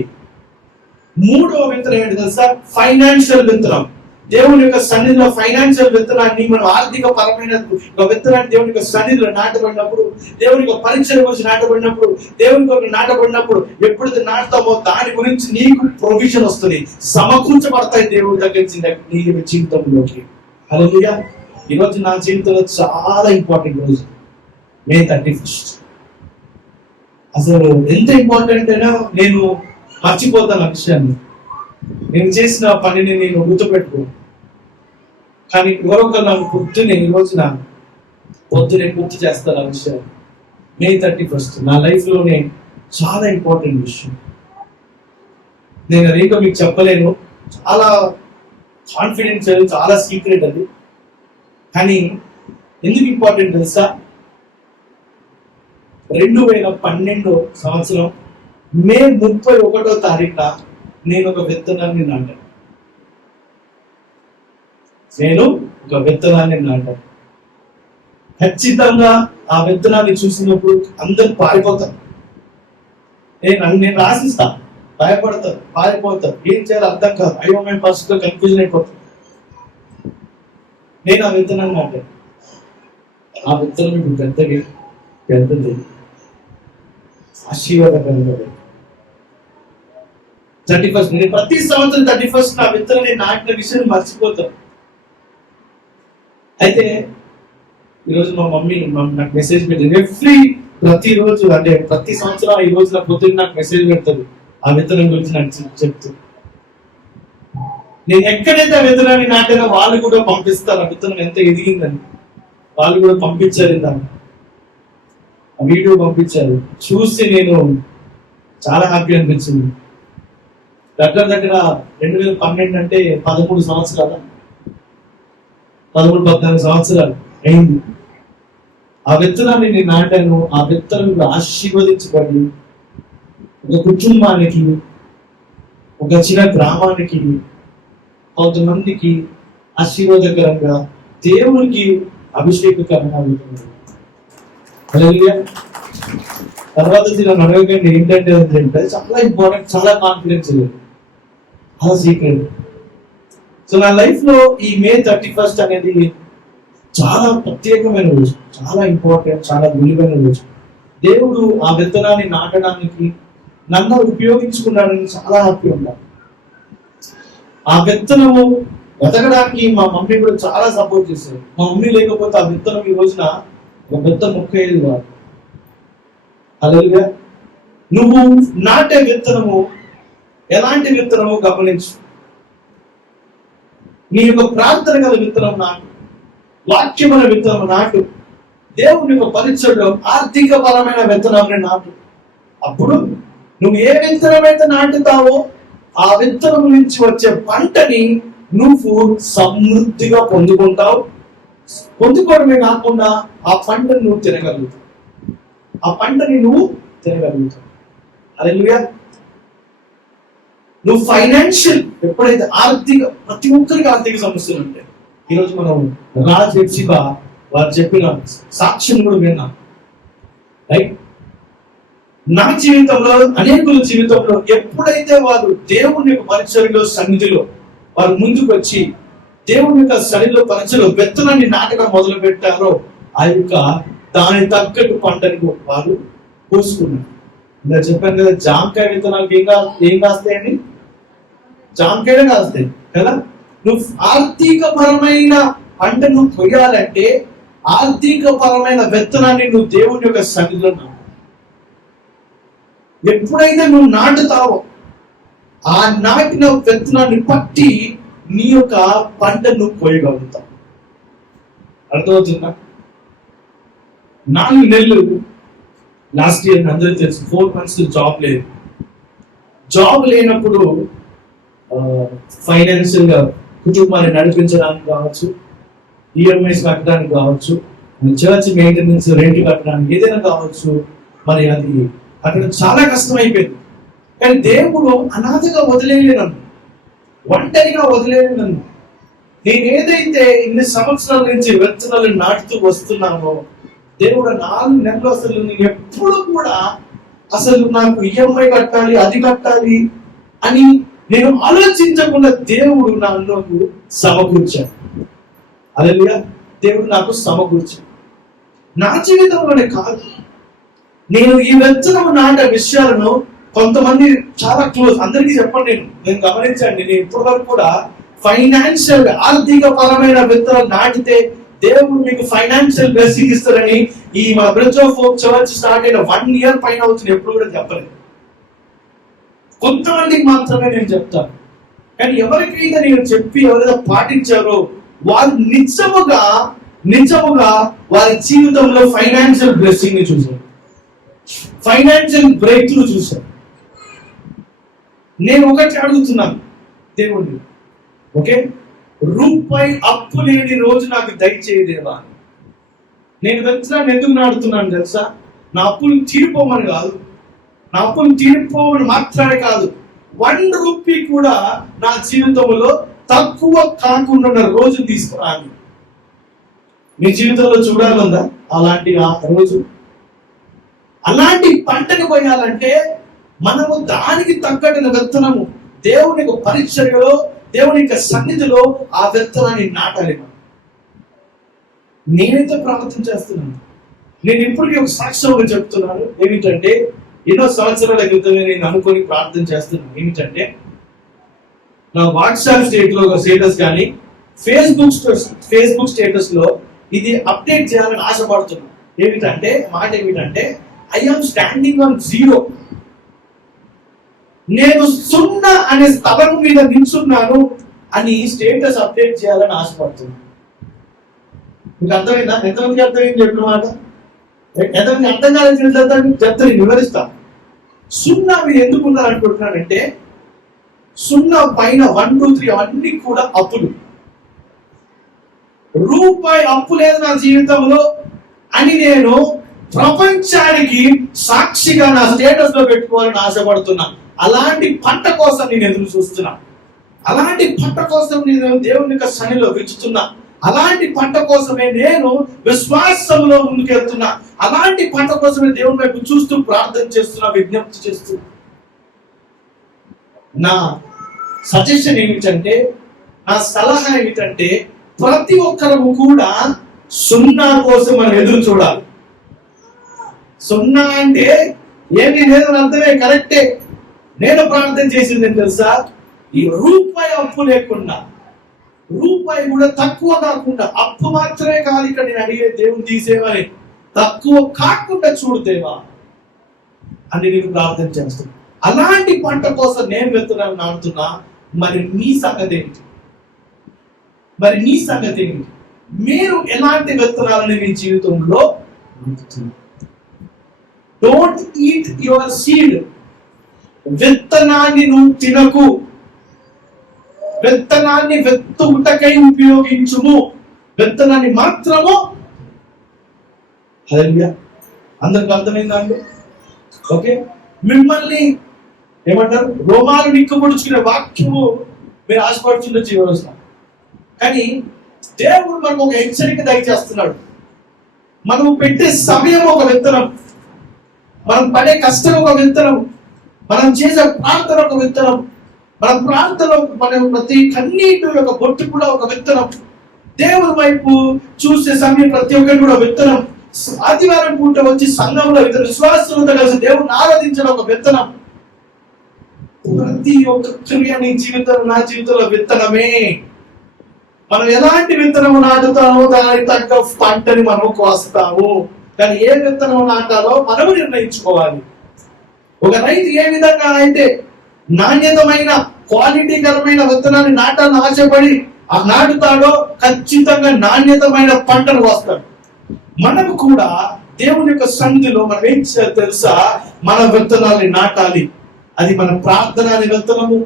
3వ విత్తనం ఏంటి తెలుసా? ఫైనాన్షియల్ విత్తనం. దేవుని యొక్క సన్నిధిలో ఫైనాన్షియల్ విత్తనాన్ని, మనం ఆర్థిక పరమైన విత్తనాన్ని దేవుని యొక్క సన్నిధిలో నాటబడినప్పుడు, దేవుని యొక్క పరిచయం గురించి నాటబడినప్పుడు, దేవుని కొరకు నాటబడినప్పుడు, ఎప్పుడైతే నాటుతామో దాని గురించి నీకు ప్రొవిజన్ వస్తుంది, సమకూర్చబడతాయి దేవుని దగ్గర నుంచి నీ జీవితంలోకి. హల్లెలూయా! ఈరోజు నా జీవితంలో చాలా ఇంపార్టెంట్ రోజు, మే 31. అసలు ఎంత ఇంపార్టెంట్ అయినా నేను మర్చిపోతాను ఆ విషయాన్ని. నేను చేసిన పనిని నేను గుర్తుపెట్టుకో. కానీ ఎవరొకరు నాకు పొద్దునే ఈ రోజున పొద్దునే గుర్తు చేస్తారు ఆ విషయం. మే 31 నా లైఫ్ లోనే చాలా ఇంపార్టెంట్ విషయం. నేను అదేంటో మీకు చెప్పలేను. చాలా కాన్ఫిడెన్షియల్, చాలా సీక్రెట్ అది. కానీ ఎందుకు ఇంపార్టెంట్ తెలుసా? 2012 సంవత్సరం మే 31వ తారీఖున నేను ఒక విత్తనాన్ని నాటాను. ఖచ్చితంగా ఆ విత్తనాన్ని చూసినప్పుడు అందరు పారిపోతారు. నేను రాసిస్తా, భయపడతారు, పారిపోతారు, ఏం చేయాలో అర్థం కాదు, అయోమయ పరిస్థితిలో కన్ఫ్యూజన్ అయిపోతారు. నేను ఆ విత్తనాన్ని నాటాను. ఆ విత్తనం ఇప్పుడు పెద్దది ఆశీర్వాదకరంగా 31. నేను ప్రతి సంవత్సరం 31 నా విత్తనం నేను నాటిన విషయం మర్చిపోతాను. అయితే ఈరోజు మా మమ్మీ నాకు మెసేజ్ పెట్టింది. ప్రతిరోజు అంటే ప్రతి సంవత్సరం ఈ రోజు నా పొద్దున్న నాకు మెసేజ్ పెడతాడు ఆ విత్తనం గురించి నాకు చెప్తూ. నేను ఎక్కడైతే ఆ విత్తనాన్ని నాటినా వాళ్ళు కూడా పంపిస్తారు ఆ విత్తనం ఎంత ఎదిగిందని. వాళ్ళు కూడా పంపించారు ఇందాక, ఆ వీడియో పంపించారు. చూసి నేను చాలా హ్యాపీ అనిపించింది. దగ్గర దగ్గర 2012 అంటే 13 సంవత్సరాలు, 13-14 సంవత్సరాలు అయింది. ఆ విత్తనాన్ని నేను నాటాను. ఆ విత్తనం ఆశీర్వదించబడి ఒక కుటుంబానికి, ఒక చిన్న గ్రామానికి, కొంతమందికి ఆశీర్వాదకరంగా, దేవునికి అభిషేకకరంగా అవుతుంది. హల్లెలూయా. తర్వాత నేను అడగకండి ఏంటంటే చాలా ఇంపార్టెంట్, చాలా కాన్ఫిడెన్స్ లేదు, చాలా సీక్రెట్. సో నా లైఫ్ లో ఈ May 31 అనేది చాలా ప్రత్యేకమైన రోజు, చాలా ఇంపార్టెంట్, చాలా విలువైన రోజు. దేవుడు ఆ విత్తనాన్ని నాటడానికి నన్ను ఉపయోగించుకున్నాడని చాలా హ్యాపీ ఉన్నాను. ఆ విత్తనము ఎదగడానికి మా మమ్మీ కూడా చాలా సపోర్ట్ చేశారు. మా మమ్మీ లేకపోతే ఆ విత్తనం ఈ రోజున ఒక పెద్ద మొక్క అయ్యేది కాదు. హల్లెలూయా. నువ్వు నాటే విత్తనము ఎలాంటి విత్తనము గమనించు. నీ యొక్క ప్రార్థన గల విత్తనం నాటు, వాక్యమైన విత్తనం నాటు, దేవుని యొక్క పరిచయంలో ఆర్థిక పరమైన విత్తనాన్ని నాటు. అప్పుడు నువ్వు ఏ విత్తనమైతే నాటుతావో ఆ విత్తనం నుంచి వచ్చే పంటని నువ్వు సమృద్ధిగా పొందుకుంటావు. పొందుకోవడమే కాకుండా ఆ పంటని నువ్వు తినగలుగుతావు, ఆ పంటని నువ్వు తినగలుగుతావు. హల్లెలూయా. నువ్వు ఫైనాన్షియల్ ఎప్పుడైతే ప్రతి ఒక్కరికి ఆర్థిక సమస్యలు ఉంటాయి. ఈరోజు మనం రాజ్ హెప్సిబా వారు చెప్పిన సాక్ష్యం కూడా విన్నాం. రైట్. నా జీవితంలో, అనేకుల జీవితంలో ఎప్పుడైతే వారు దేవుని యొక్క పరిచర్యలో, సన్నిధిలో వారు ముందుకు వచ్చి దేవుని యొక్క సన్నిధిలో పరిచయలో విత్తనాన్ని నాటడం మొదలు పెట్టారో ఆ యొక్క దాని తగ్గట్టు పంటని వారు పోసుకున్నారు. ఇలా చెప్పాను కదా, జామకాయ విత్తనాలకు ఏం కాస్తాయండి? జామకాయలు కాస్తాయి కదా. నువ్వు ఆర్థిక పరమైన పంటను కొయ్యాలంటే ఆర్థిక పరమైన విత్తనాన్ని నువ్వు దేవుని యొక్క సన్నిధిలో నాటు. ఎప్పుడైతే నువ్వు నాటుతావో ఆ నాటిన విత్తనాన్ని పట్టి నీ యొక్క పంటను కోయగలుగుతావు. అర్థమవుతుందా? 4 నెలలు లాస్ట్ ఇయర్ అందరూ తెలుసు, 4 months జాబ్ లేదు. జాబ్ లేనప్పుడు ఫైనాన్షియల్ గా కుటుంబాన్ని నడిపించడానికి కావచ్చు, ఈఎంఐస్ కట్టడానికి కావచ్చు, చర్చ్ మెయింటెనెన్స్ రెంట్ కట్టడానికి ఏదైనా కావచ్చు, మరి అది అక్కడ చాలా కష్టం అయిపోయింది. కానీ దేవుడు అనాథగా వదిలేయలే నన్ను, ఒంటరిగా వదిలేయలే నన్ను. నేను ఏదైతే ఇన్ని సంవత్సరాల నుంచి విత్తనాలు నాటుతూ వస్తున్నానో, దేవుడు 4 నెలలు అసలు నేను ఎప్పుడు కూడా అసలు నాకు ఈఎంఐ కట్టాలి, అది కట్టాలి అని నేను ఆలోచించకుండా దేవుడు నాకు సమకూర్చాడు. హల్లెలూయా. దేవుడు నాకు సమకూర్చాడు. నా జీవితంలోనే కాదు, నేను ఈ విత్తనం నాటే విషయాలను కొంతమంది చాలా క్లోజ్, అందరికీ చెప్పండి. నేను గమనించండి, నేను ఇప్పటి వరకు కూడా ఫైనాన్షియల్ ఆర్థిక పరమైన విత్తనం నాటితే దేవుడు మీకు ఫైనాన్షియల్ బ్లెస్సింగ్ ఇస్తారని ఈ మా bridge of hope church start అయిన 1 year పైన అవుతుంది, ఎప్పుడు కూడా చెప్పలేదు. కొంతమందికి మాత్రమే నేను చెప్తాను. కానీ ఎవరికైతే నేను చెప్పి ఎవరైతే పాటించారో వారు నిజముగా వారి జీవితంలో ఫైనాన్షియల్ బ్లెస్సింగ్ ని చూశారు, ఫైనాన్షియల్ బ్రేక్ త్రూ చూశారు. నేను ఒకటి అడుగుతున్నాను దేవుడిని, ఓకే, రూపాయి అప్పు లేని రోజు నాకు దయచేయదేవా. నేను విత్తనాన్ని ఎందుకు నాడుతున్నాను తెలుసా? నా అప్పులు తీరిపోమని కాదు, నా అప్పులు తీరిపోమని మాత్రమే కాదు, 1 రూపీ కూడా నా జీవితంలో తక్కువ కాకుండా రోజు తీసుకురాలి. మీ జీవితంలో చూడాలందా అలాంటి ఆ రోజు? అలాంటి పంటను పోయాలంటే మనము దానికి తగ్గట్టిన విత్తనము దేవుని యొక్క పరిచర్యలో, దేవుని యొక్క సన్నిధిలో ఆ విత్తనాన్ని నాటాలి. నేనైతే ప్రార్థన చేస్తున్నాను. నేను ఇప్పటికీ ఒక సాక్ష్యంగా చెప్తున్నాను. ఏమిటంటే, ఎన్నో సంవత్సరాల క్రితమే నేను అనుకొని ప్రార్థన చేస్తున్నాను. ఏమిటంటే, నా వాట్సాప్ స్టేటస్ కానీ ఫేస్బుక్ స్టేటస్ లో ఇది అప్డేట్ చేయాలని ఆశపడుతున్నాను. ఏమిటంటే ఐ ఆమ్ స్టాండింగ్ ఆన్ 0. నేను 0 అనే స్థలం మీద నిల్చున్నాను అని స్టేటస్ అప్డేట్ చేయాలని ఆశపడుతున్నాను. మీకు అర్థమైందా? ఎంతమందికి అర్థమైంది చెప్పిన మాట? ఎంతమంది అర్థం కాలేదు చెప్తాను, వివరిస్తా. సున్నా మీరు ఎందుకు ఉన్నారనుకుంటున్నానంటే, సున్నా పైన 1, 2, 3 అన్ని కూడా అప్పులు. రూపాయి అప్పు లేదు నా జీవితంలో అని నేను ప్రపంచానికి సాక్షిగా నా స్టేటస్ లో పెట్టుకోవాలని ఆశపడుతున్నా. అలాంటి పంట కోసం నేను ఎదురు చూస్తున్నా. అలాంటి పంట కోసం నేను దేవుని యొక్క సన్నిధిలో విచ్చుతున్నా. అలాంటి పంట కోసమే నేను విశ్వాసంలో ముందుకెళ్తున్నా. అలాంటి పంట కోసమే దేవుని వైపు చూస్తూ ప్రార్థన చేస్తున్నా, విజ్ఞప్తి చేస్తున్నా. నా సజెషన్ ఏమిటంటే, నా సలహా ఏమిటంటే, ప్రతి ఒక్కరము కూడా సున్నా కోసం మనం ఎదురు చూడాలి. సున్నా అంటే ఏమీ లేదు అర్థమే, కరెక్టే. నేను ప్రార్థన చేసింది ఏం తెలుసా? ఈ రూపాయి అప్పు లేకుండా, రూపాయి కూడా తక్కువ కాకుండా, అప్పు మాత్రమే కాదు ఇక్కడ నేను అడిగే, దేవుని తీసేవని తక్కువ కాకుండా చూడదేవా అని నేను ప్రార్థన చేస్తున్నా. అలాంటి పంట కోసం నేను విత్తనాలు నాటుతున్నా. మరి మీ సంగతి ఏంటి? మరి మీ సంగతి ఏంటి? మీరు ఎలాంటి విత్తనాలని మీ జీవితంలో నాటుతున్నారు? Don't eat your seed. విత్తనాన్ని నువ్వు తినకు, విత్తనాన్ని విత్తుటకై ఉపయోగించుము, విత్తనాన్ని మాత్రము. హల్లెలూయా. అందరికి అర్థమైందా అండి? ఓకే. మిమ్మల్ని ఏమంటారు, రోమాలు నిక్కబొడుచుకునే వాక్యము మీరు ఆశపడుతున్న జీవనం. కానీ దేవుడు మనకు ఒక హెచ్చరిక దయచేస్తున్నాడు. మనం పెట్టే సమయం ఒక విత్తనం, మనం పడే కష్టం ఒక విత్తనం, మనం చేసే ప్రార్థన ఒక విత్తనం, మన ప్రార్థన, మన ప్రతి కన్నీటి యొక్క బొట్టు కూడా ఒక విత్తనం. దేవుని వైపు చూసే సమయం ప్రతి ఒక్కటి కూడా విత్తనం. ఆదివారం పూట వచ్చి సంఘంలో ఇద్దరు విశ్వాసంతో కలిసి దేవుని ఆరాధించడం ఒక విత్తనం. ప్రతి ఒక్క క్రియ నీ జీవితం, నా జీవితంలో విత్తనమే. మనం ఎలాంటి విత్తనము నాటుతామో దానికి తగ్గ పంటని మనం కోస్తాము. కానీ ఏ విత్తనం నాటాలో మనము నిర్ణయించుకోవాలి. ఒక రైతు ఏ విధంగా అయితే నాణ్యతమైన క్వాలిటీకరమైన విత్తనాన్ని నాటాలని ఆశపడి నాటుతాడో ఖచ్చితంగా నాణ్యతమైన పంటను వస్తాడు. మనకు కూడా దేవుని యొక్క సన్నిధిలో మనం ఏం చేయాలి తెలుసా? మన విత్తనాన్ని నాటాలి. అది మన ప్రార్థన అనే విత్తనము,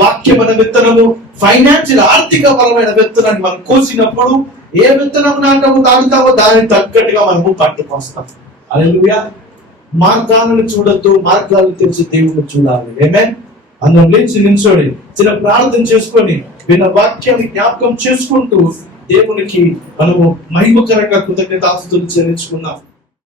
వాక్యమైన విత్తనము, ఫైనాన్షియల్ ఆర్థిక పరమైన విత్తనాన్ని మనం కోసినప్పుడు ఏ విత్తనం నాటుతామో దానికి తగ్గట్టుగా మనము పట్టుకొస్తాం. హల్లెలూయా. మార్గాలను చూడొద్దు, మార్గాలను తెలిసి దేవుని చూడాలి. ఆమేన్. అందరం లేచి నిల్చోడి చిన్న ప్రార్థన చేసుకొని విన్న వాక్యాన్ని జ్ఞాపకం చేసుకుంటూ దేవునికి మనము మహిమకరంగా కృతజ్ఞతాస్తుతులు చెల్లించుకున్నాం.